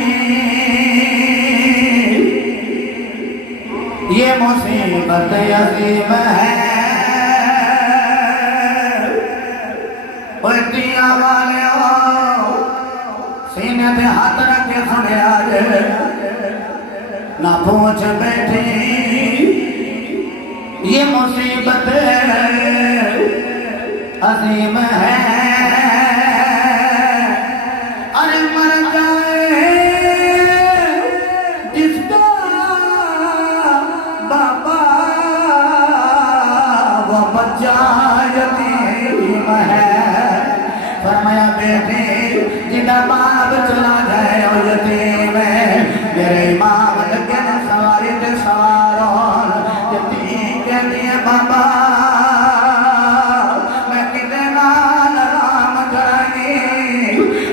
یہ مصیبت عظیم ہے دیا والے ہو سینے پہ ہاتھ رکھ کے سنے آجے نہ پہنچ بیٹھی یہ مصیبت عظیم ہے ارے مر جائے جس کا بابا وہ بچہ یتیم ہے فرمایا بیٹی جنہ باپ چلا جائے او یتیم ہے میرے امام لگن سواری تے سوارون یتیم کہتی ہے بابا میں کتے نال رام کرنی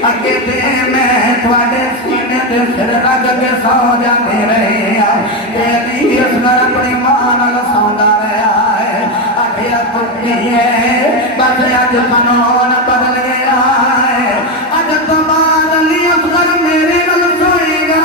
اگے تے میں تواڈے سینے تے سر رکھ کے سو جاندی رہی کہتی اصغر اپنی ماں نال سوندا رہا ہے اکھیا کٹی ہے بس اج قانون بدل گیا ہے اج تو بعد علی اصغر میرے نال سوئے گا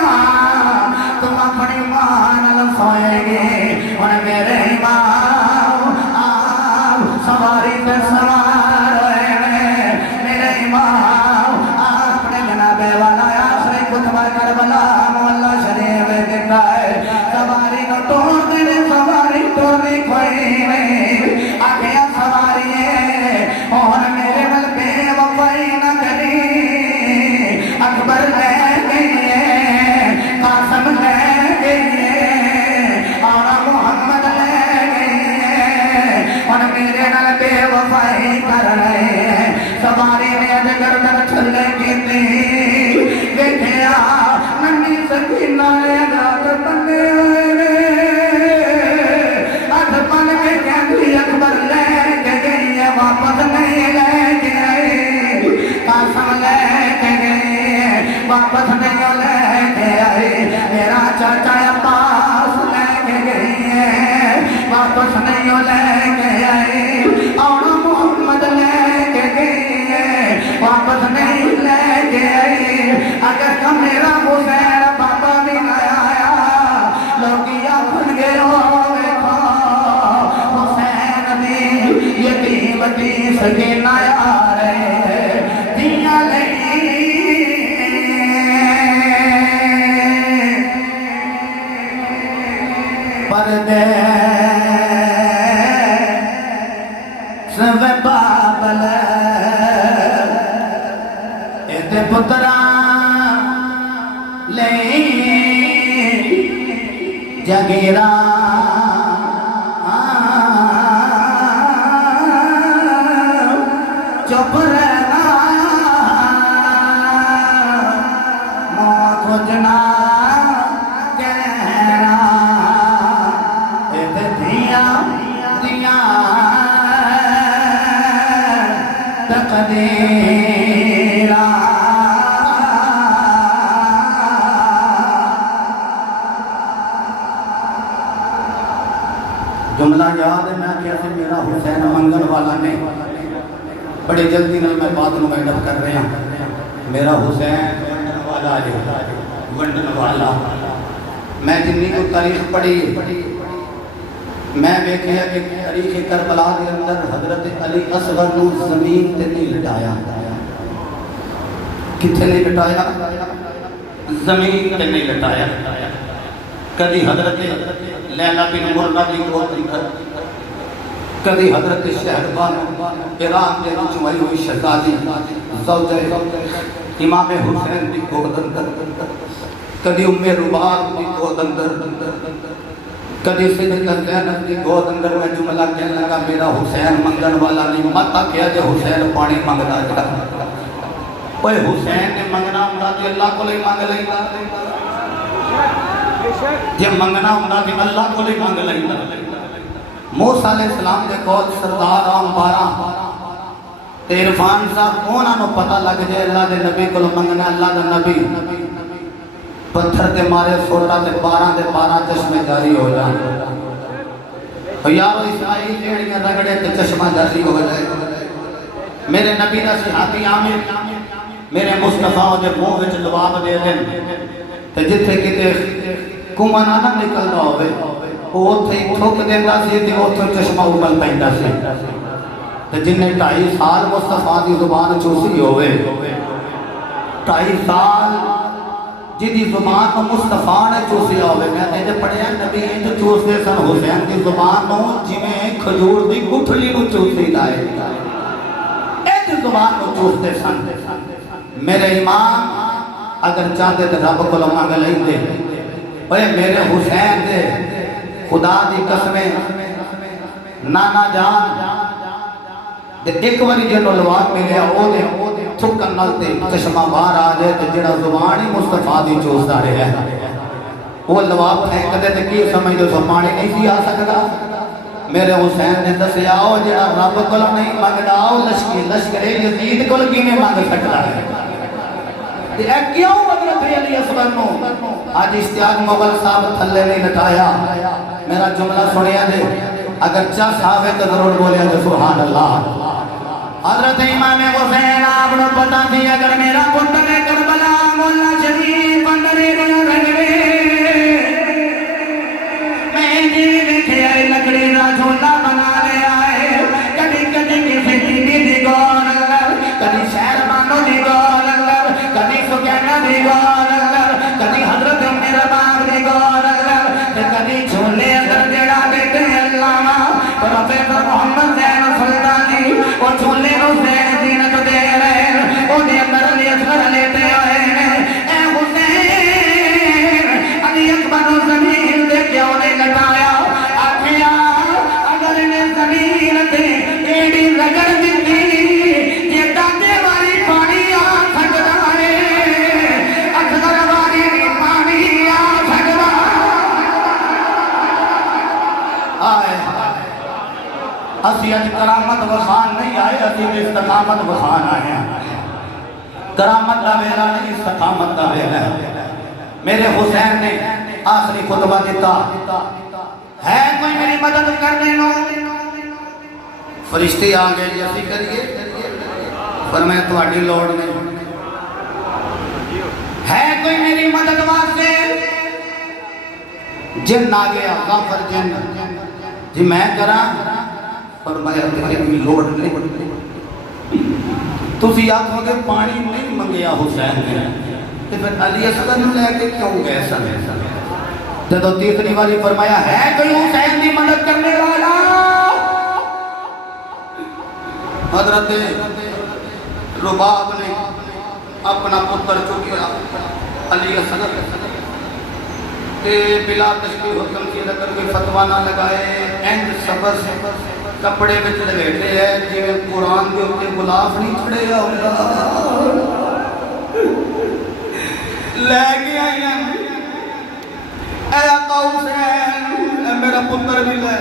تم اپنی ماں نال سوئے گے اور میرے امام آپ سواری تے سوار ہوئے میرے امام اپنے جناب والا آخری خطبہ کربلا مولا شریف دیتا ہے سواری کو توڑ دینے سواری توڑ دی کوئی نہیں آگیا سواری ہے اور میرے واپس نہیں لے کے آئے میرا چاچا عباس لے کے گئے واپس نہیں لے کے آئے اور محمد لے کے گئے واپس نہیں لے کے آئے اگر کا میرا حسین بابا بھی نہ آیا لوگیا کھل گئے ہوئے حسین نے یتیم دی سکینہ آ رہے دیا لئی پردے سب بابل ایتے پتران لئی جگیرہ چپ رہنا موت خوجنا کہنا ایتے دیا تقدیرہ جملہ یاد ہے میں کیا سے میرا حسین منگل والا نے بڑی جلدی میں بات نو وائنڈ اپ کر رہے ہیں میرا حسین ونڈن والا ونڈن والا میں جنی کو تاریخ پڑھی میں دیکھا کہ تاریخ کربلا کے اندر حضرت علی اصغر نو زمین تے نہیں لٹایا کتنے نہیں لٹایا زمین تے نہیں لٹایا کدی حضرت لیلا بن مرہ دی گود اندر کدی حضرت شہربان ایران کے رچوائی ہوئی شہزادی زوجہ امام حسین دی گود اندر کدی ام رباب دی گود اندر کدی سیدہ زینب دی گود اندر میں جملہ کہنے لگا میرا حسین منگن والا نہیں متا کیا جے حسین پانی منگنا جا اوہ حسین نے منگنا ہوں تو اللہ کو لئے مانگ لئے یہ منگنا ہوں تو اللہ کو لئے مانگ لئے موسیٰ علیہ السلام کے قول سردار آم بارہ عرفان صاحب کونہ نو پتہ لگ جائے اللہ دے نبی کو منگنا اللہ دے نبی پتھر دے مارے سوٹا دے 12 چشمے جاری ہو جائیں یارو اسرائیل لیڑیاں رگڑے تے چشمہ جاری ہو جائے میرے نبی دا صحابی عامر میرے مصطفیٰ دے منہ وچ لباب دے دیں تے جتھے کتے کمانا نہ نکلنا ہوئے وہ اتھے ہی ٹھوک دیندہ سی تے اتھے چشمہ اوپر پہندہ سی تے جنہیں 2.5 سال مصطفیٰ دی زبان چوسی ہوئے 2.5 سال جدی زبان کو مصطفیٰ نے چوسی ہوئے میں نے پڑھے ہیں نبی ہیں جو چوس دے سن حسین دی زبان کو جنہیں کھجور دی گٹھلی کو چوسی لائے ایک زبان کو چوس دے سن میرے امام اگر چاہتے تھے رب کو لمحہ گلیں دے میرے حسین دے خدا دی قسمیں نانا جان ایک باری جنہو لوات میں لیا او دے تھکن نلتے چشمہ باہر آ جائے تو جڑا زبانی مصطفیٰ دی چوز دارے ہے وہ لوات پھینک دے تو کی سمجھ دو زبانی نہیں سی آ سکتا میرے حسین نے دسیا او جڑا رب کو نہیں مانگدا او لشکر یزید کو کی نہیں مانگ سکتا ہے اے کیوں حضرت علی اصغر نو آج اشتیاق مغل صاحب تھلے نہیں لٹایا میرا جملہ سنیا دے اگر چاہ صاحب ہے تو ضرور بولیا دے سبحان اللہ حضرت امام حسین آپ نے پتا تھی اگر میرا پتر کربلا مولا شریف اندرے دیا رگڑے میں جی دیکھے آئی لکڑی را جھولا بنا لے آئے کبھی کبھی کسی تینی دی گون اللہ کبھی شہر مانو دی گون اللہ کبھی سکینہ دی گون اللہ کبھی حضرت میرا باپ دی گون اللہ کبھی جھولے اندر جڑا دیتے ہیں اللہ پروفیسر محمد زین سلطانی وہ جھولے حسین زینت دے رہے وہ دے اندر علی اصغر لیتے آئے اے حسین علی اکبر زمین دے کیوں نہیں لٹایا آکھیا اگر انہیں زمین دے ایڈی رگڑ دیتی یہ دادے والی پانی آ سکتا ہے اصغر والی پانی آ سکتا آئے اسی اج کرامت وخان نہیں آئے اسی استقامت وخان آئے ہیں کرامت دا ویلا نہیں استقامت دا ویلا ہے میرے حسین نے آخری خطبہ دیتا ہے کوئی میری مدد کرنے نو فرشتے آگے جیسی کریے فرمایا تہاڈی لوڑ نہیں ہے کوئی میری مدد واسطے جن آ گیا غافر جن جی میں کرا فرمایا تیرے کی لوڑ نہیں تسی آنکھوں کے پانی نہیں منگیا حسین نے تو پھر علی اصغر نے لے کے کیوں گئے سن جدو تیسری والی فرمایا ہے کوئی حسین کی مدد کرنے والا حضرت رباب نے اپنا پتر چکیا علی اصغر تے بلا تشبیہ حکم کی لکر کوئی فتوہ نہ لگائے اینڈ صبر کپڑے میں لگیٹے ہیں جی قرآن کے اوپر غلاف نہیں چھڑے یا اللہ لے گیا اے آقا حسین اے میرا پتر بھی لے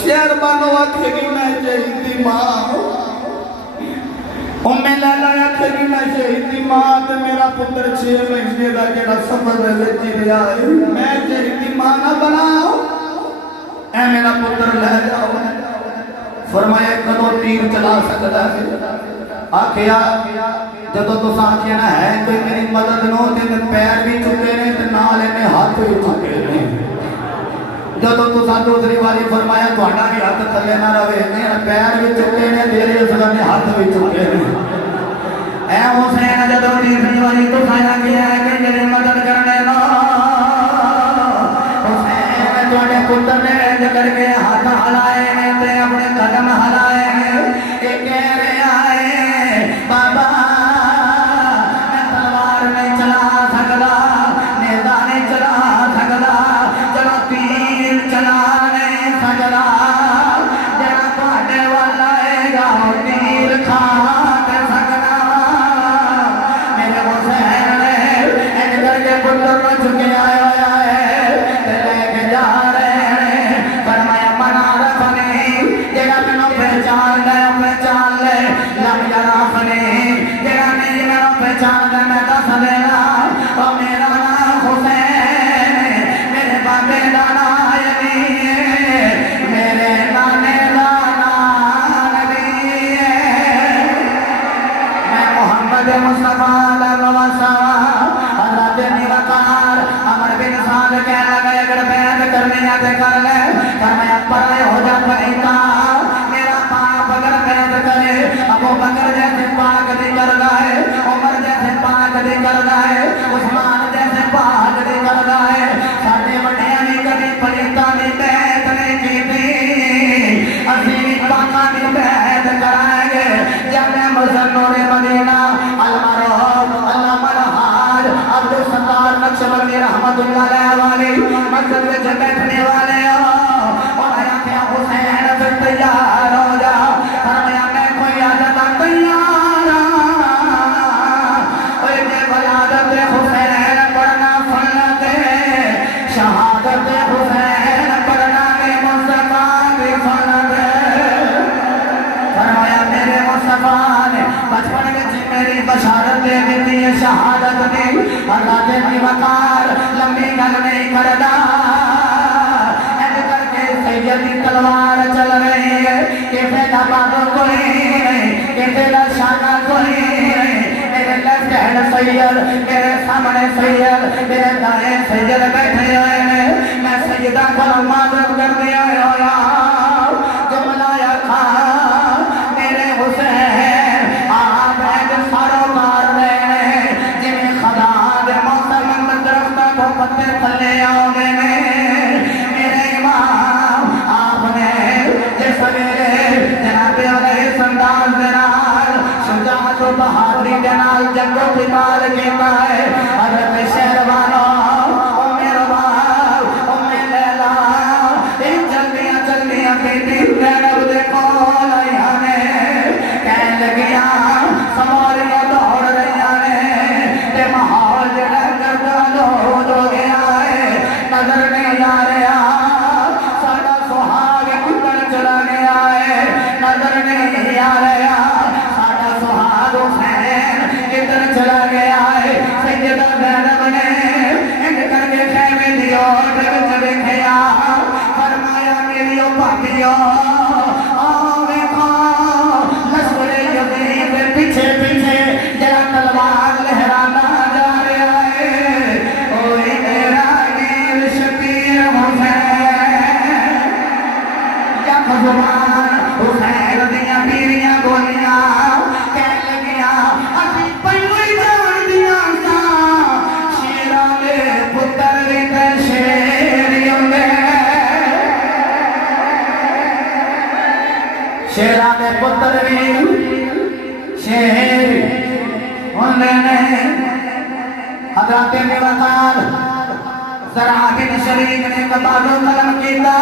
شہر بانو آتھے گی میں شہیدی ماں لیلا آتھے گی میں شہیدی ماں تے میرا پتر 6 مہینے دا جڑا سفر میں جی رہا ہے میں شہیدی ماں نہ بناؤ اے میرا پتر لے جاؤ فرمایا کدو تیر چلا سکتا ہے آکھیا جدو تو ساتھیا نہ ہے کوئی میری مدد نو تے پیر بھی چکے نے تے نال نے ہاتھ بھی چکے نے جدو تو ساتھ دوسری والی فرمایا تہاڈا بھی ہاتھ تھلے نہ رہے میرا پیر بھی چکے نے تیرے اصغر نے ہاتھ بھی چکے نے اے حسین جدو تیسری والی تو کھایا گیا ہے کہ میری مدد کرنے نا حسین تہاڈے پتر نے کر کے ہاتھ ہلائے تے اپنے قدم ہلائے کہ کہہ رہے آئے بابا میں تلوار نہیں چلا سکتا نیزہ نہیں چلا سکتا چلو تیر چلا نہیں سکتا جڑا تہاڈے ول آئے گا تیر کھا کے سکتا میرے حسین نے انج کر کے پتر کو چکے آیا ہوا ہے تے لے کے جا رہے ہیں فرمایا منا رکھنے جگہ میں پہچان لے لم یرافنی جگہ نہیں میرا پہچان لے میں دس دینا اور میرا نام حسین میرے بابے دا نام علی میرے نانے دا نام نبی میں محمد مصطفیٰ حضرت نیوکار عمر بن سعد کہنے لگے اگر بیعت کرنی ہے کر لے فرمایا پرے ہو جا پہیتا میرا پاپ اگر بیعت کرے ابو بکر جیسے پاک دی کر رہے عمر جیسے پاک دی کر رہے عثمان جیسے پاک دی کر رہے ساڑھے وڈیاں نہیں کبھی پلیتا نہیں بیعت نہیں کیتی اسی پاکا نہیں بیعت کرائیں گے جب مزنور مدینہ المرحوم علامہ الحاج عبد الستار نقشبندی رحمت اللہ علیہ والے مسجد میں بیٹھنے والے اور آیا کہ حسین پھر تیار ہو جا فرمایا میں کوئی عادت تیار اور یہ ولادت حسین پڑھنا سنت شہادت حسین پڑھنا میں مصطفیٰ کی سنت فرمایا میرے مصطفیٰ نے بچپن میں میری بشارت دے دیتی ہے شہادت نے اللہ کے وقار لمبی گل نہیں کردا سیدی تلوار چل رہی ہے کسی کا بادو کوئی نہیں کسی کا شانہ کوئی نہیں میرے لیفٹ ہینڈ سید میرے سامنے سید میرے دائیں سید بیٹھے ہوئے ہیں میں سیدہ کو معذرت کر دیا ہویا جملہ یا کھا میرے حسین آپ ایک ساروں مار رہے ہیں جنہیں خدا دے موسم میں درختہ کو پتے تھلے آؤ گے میرے امام جناب علیہ سنداز دنال شجاعت و بہادری دنال جنگ و قتال کیتا ہے حضرت شہروانو ام رباب ام لیلا ان جلدیاں جلدیاں بیٹی زینب دے کول آئیاں نے کہنے لگیاں سواریاں دوڑ رہیاں نے تے ماحول جڑا گردان ہو گیا ہے نظر نہیں آ رہا نظر نہیں آ رہا ساڑھا سہاد حسین حضرت وقار زرع بن شریک نے کبالو قلم کیتا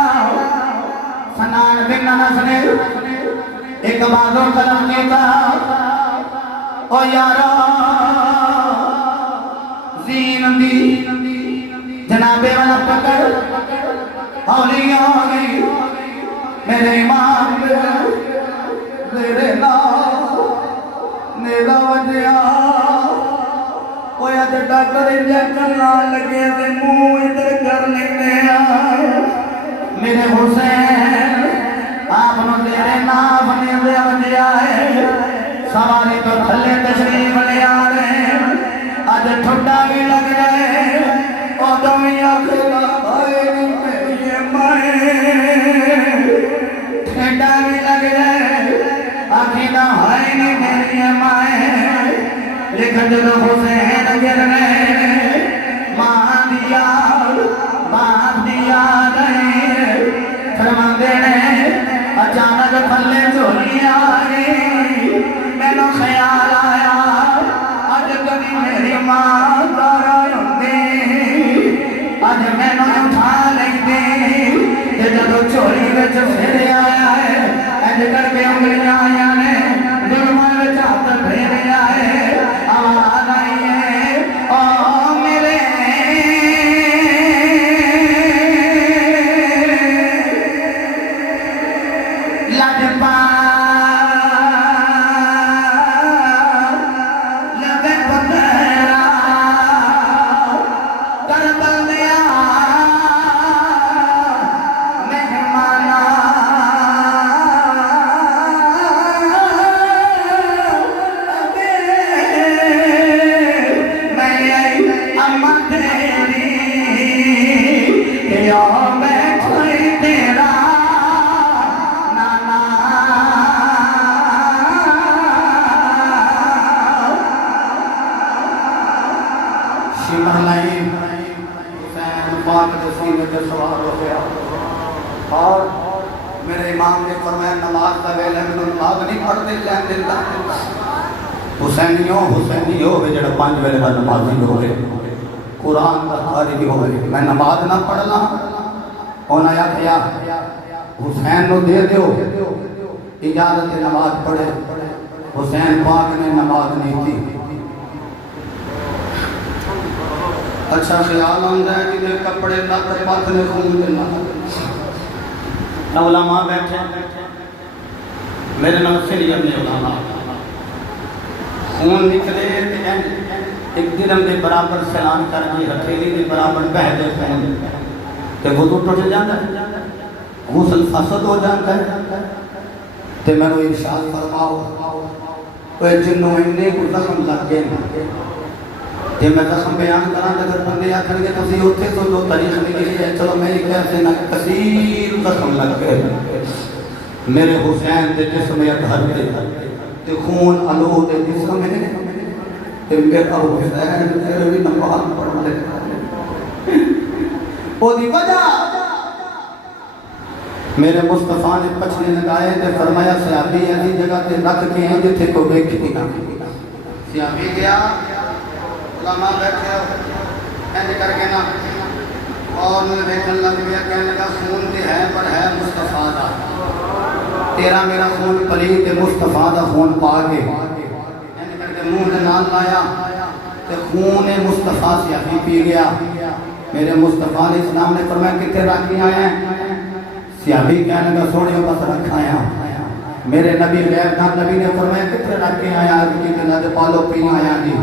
سنان بن انس نے ایک بازو قلم کیتا او یارا زین دی جنابے والا پکڑ اولیاء آگئی میرے امام میرے نیلا وجیا تے ڈاکٹر انجیکشن لان لگے تے منہ ادھر کر لینے میرے حسین آپ نو تیرے نام نے وجیا ہے سواری تو تھلے تشریف لے آ رہے اج ٹھڈا بھی لگ جائے او دویں آخلا بھائی میری مائیں ٹھڈا بھی لگ جائے آخلا بھائی میری مائیں لیکن جو حسین گر رہے ماں دیا باپ دیا نہیں فرماندے نے اچانک تھلے چولی آگئی میں نو خیال آیا آج کبھی میری ماں دارا ہوندی آج میں نو اٹھا لگتی یہ جدو چولی وچ پھر آیا ہے ایج کر کے انگلیاں آیا نے ظلمان وچ ہاتھ پھیر آیا ہے آواز آئی ہے او میرے لجپا لبے پترا کر بندیا مہمانا اور میرے امام نے فرمایا نماز کا ویلے میں نماز نہیں پڑھتے چین دیتا حسینیوں ہوئے جڑا 5 ویلے کا نمازی ہوئے قرآن کا قاری بھی ہوئے میں نماز نہ پڑھنا ہونا یا کیا حسین نو دے دیو اجازت نماز پڑھے حسین پاک نے نماز نہیں تھی اچھا خیال آندہ ہے کہ میرے کپڑے تک پاتھ نے خون دینا علماء بیٹھے میرے نام سریم نے علماء خون نکلے ایک درم دے برابر سلام کر کے ہتھیلی دے برابر بہ دے خون تے وضو ٹوٹ جاتا ہے غسل فاسد ہو جاتا ہے تے میں وہ ارشاد فرماؤ وہ جنوں انہیں کو زخم لگ گئے تے میں زخم بیان کرنا اگر بندے آکھن گے تسی اوتھے تو جو تاریخ نکلی ہے چلو میری کیسے نہ کثیر زخم لگ گئے میرے حسین دے جسم اطہر تے خون علو دے جسم ہے تے میرا حسین تیرے بھی نماز پڑھ لے او دی وجہ میرے مصطفیٰ نے پچھلے لگائے تے فرمایا صحابی ایسی جگہ تے رکھ کے ہیں جتھے کو دیکھی نہ صحابی گیا علماء بیٹھے ہو اینج کر کے نا اور میں دیکھنے لگ گیا کہنے لگا خون تے ہے پر ہے مصطفیٰ دا تیرا میرا خون پلید مصطفیٰ دا خون پا کے اینج کر کے منہ نے نال لایا تے خون مصطفیٰ سے ابھی پی گیا میرے مصطفیٰ علیہ السلام نے فرمایا کتے رکھیں آئے ہیں سیابی کہنے لگا سوڑے بس رکھایا میرے نبی غیب نام نبی نے فرمایا کتے رکھیں آیا کی دنہ دے پالو پی آیا دی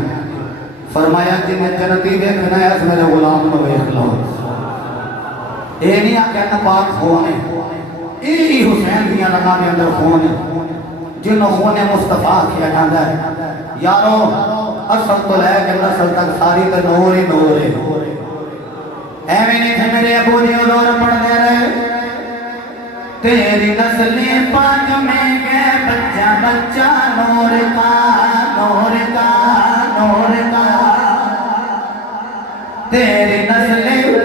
فرمایا جنہیں جنتی دیکھنا ہے اس میرے غلام کو اخلاؤ اے نہیں آکے نپاک ہونے اے حسین دیا لگا دے اندر ہونے جنہوں ہونے مصطفیٰ کیا جاندہ ہے یارو اصل تو لے کہ نسل تک ساری تے نور ہی نور ہے اے میں نے تھے میرے ابو دیو دور پڑھ دے رہے تیری نسلیں پاک میں گئے بچہ بچہ نور کا نور کا نور کا تیری نسلیں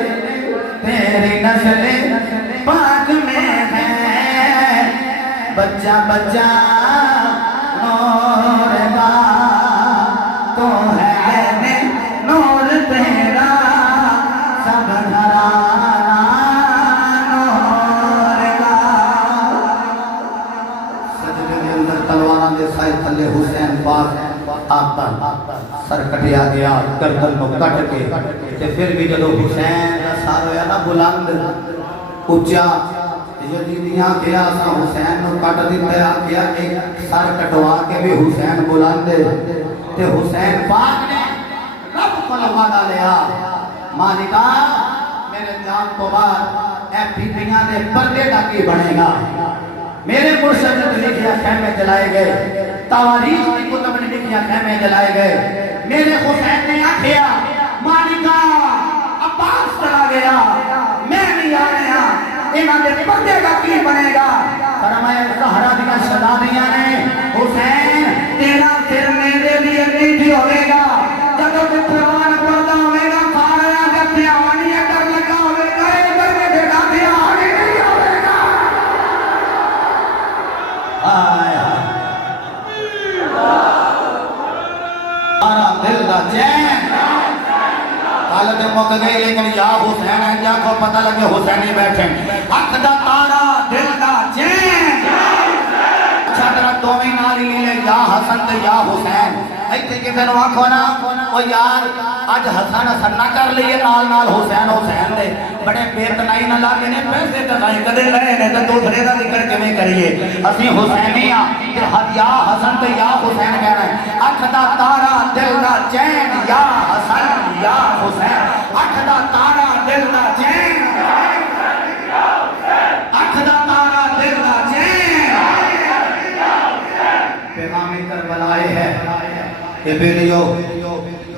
پاک میں ہے بچہ بچہ نور کا تو ہے آپ پر سر کٹیا گیا گردن کو کٹ کے تے پھر بھی جدو حسین کا سار ہویا نا بلند اچا یزیدیاں کیا سا حسین کو کٹ دیتے آ کیا ایک سر کٹوا کے بھی حسین بلند تے حسین پاک نے رب کو وعدہ لیا مالکا میرے جان کو بعد اے بیبیاں دے پردے دا کی بنے گا میرے مرشد نے لکھیا خیمے جلائے گئے تواریخ کی کتب نے لکھیا خیمے جلائے گئے میرے حسین نے آکھیا مالکا عباس چلا گیا میں نہیں آیا انہاں دے پردے دا کی بنے گا فرمایا زہرا دیا شہزادیاں نے حسین تیرا سر میرے لیے میٹھی ہوئے گا جب تو قرآن پڑھتا ہوئے گا سارا جب دھیانی کر لگا ہوئے گا ادھر میں بیٹا دھیانی نہیں ہوئے گا سارا دل دا چین حالت موقع گئی لیکن یا حسین ہے جا کو پتہ لگے حسینی بیٹھیں حق دا تارا دل دا چین چادرہ دومی ناری لے یا حسن تے یا حسین ایتے کسے نو آنکھو نا او یار آج حسن حسن نہ کر لیے نال نال حسین حسین دے بڑے بیت نائی نہ لاگے نے پیسے تنائی کدے لئے نے تو دوسرے دا ذکر کمیں کریے اسی حسینی کہ یا حسن تے یا حسین کہہ رہے ہیں اکھ دا تارا دل دا چین یا حسن یا حسین اکھ دا تارا دل دا چین اکھ دا تارا دل دا چین پیغامی کربلائے ہے کہ بیلیو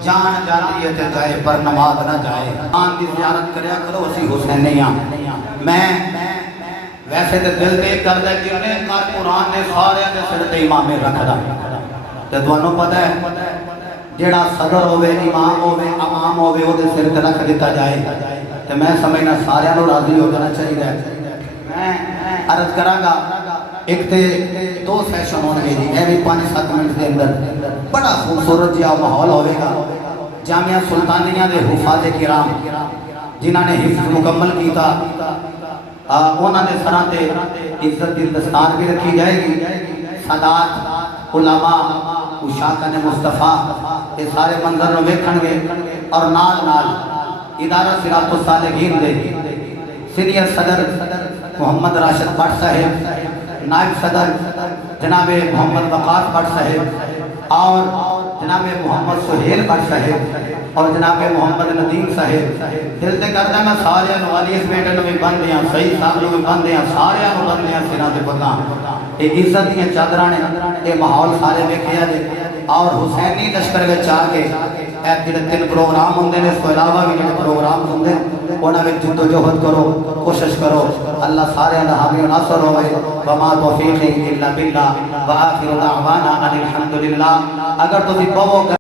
جان جاتی ہے جائے پر نماز نہ جائے آن کی زیارت کریا کرو اسی حسینیاں میں ویسے تو دل دے کر دے جنہیں کار قرآن نے سارے نے سڑتے امام رکھ دا تو دوانوں پتہ ہے جیڑا صدر ہوئے امام ہوئے امام ہوئے وہ دے سر تے رکھ دیتا جائے تو میں سمجھنا سارے نو راضی ہو جانا چاہیے میں عرض کروں گا ایک تے دو سیشن ہونے گئی میں بھی 5-7 منٹ دے اندر بڑا خوبصورت جہاں ماحول ہوئے گا جامعہ سلطانیہ دے حفاظ کرام جنہاں نے حفظ مکمل کی تھا انہاں نے سرہ تے عزت دستار بھی رکھی جائے گی سادات علماء اشاکن مصطفیٰ یہ سارے منظر نو ویکھن گے اور نال نال ادارہ صراط الصالحین دے سینئر صدر محمد راشد بٹ صاحب نائب صدر جناب محمد وقاص بٹ صاحب اور جناب محمد سہیل بٹ صاحب اور جناب محمد ندیم صاحب دل تے کردا میں سارے نوالی اس بیٹے نو بھی بن دیاں صحیح صاحب نو بھی بن دیاں سارے نو بن دیاں سراں تے پتاں اے عزت دیاں چادراں نے اے ماحول سارے ویکھیا جے اور حسینی لشکر وچ آ کے اے جڑے 3 پروگرام ہوندے نے اس تو علاوہ بھی جڑے پروگرام ہوندے انہاں وچ جدوجہد کرو کوشش کرو اللہ سارے دا حامی و ناصر ہوئے وما توفیق الا باللہ وآخر دعوانا ان الحمدللہ اگر تسی پو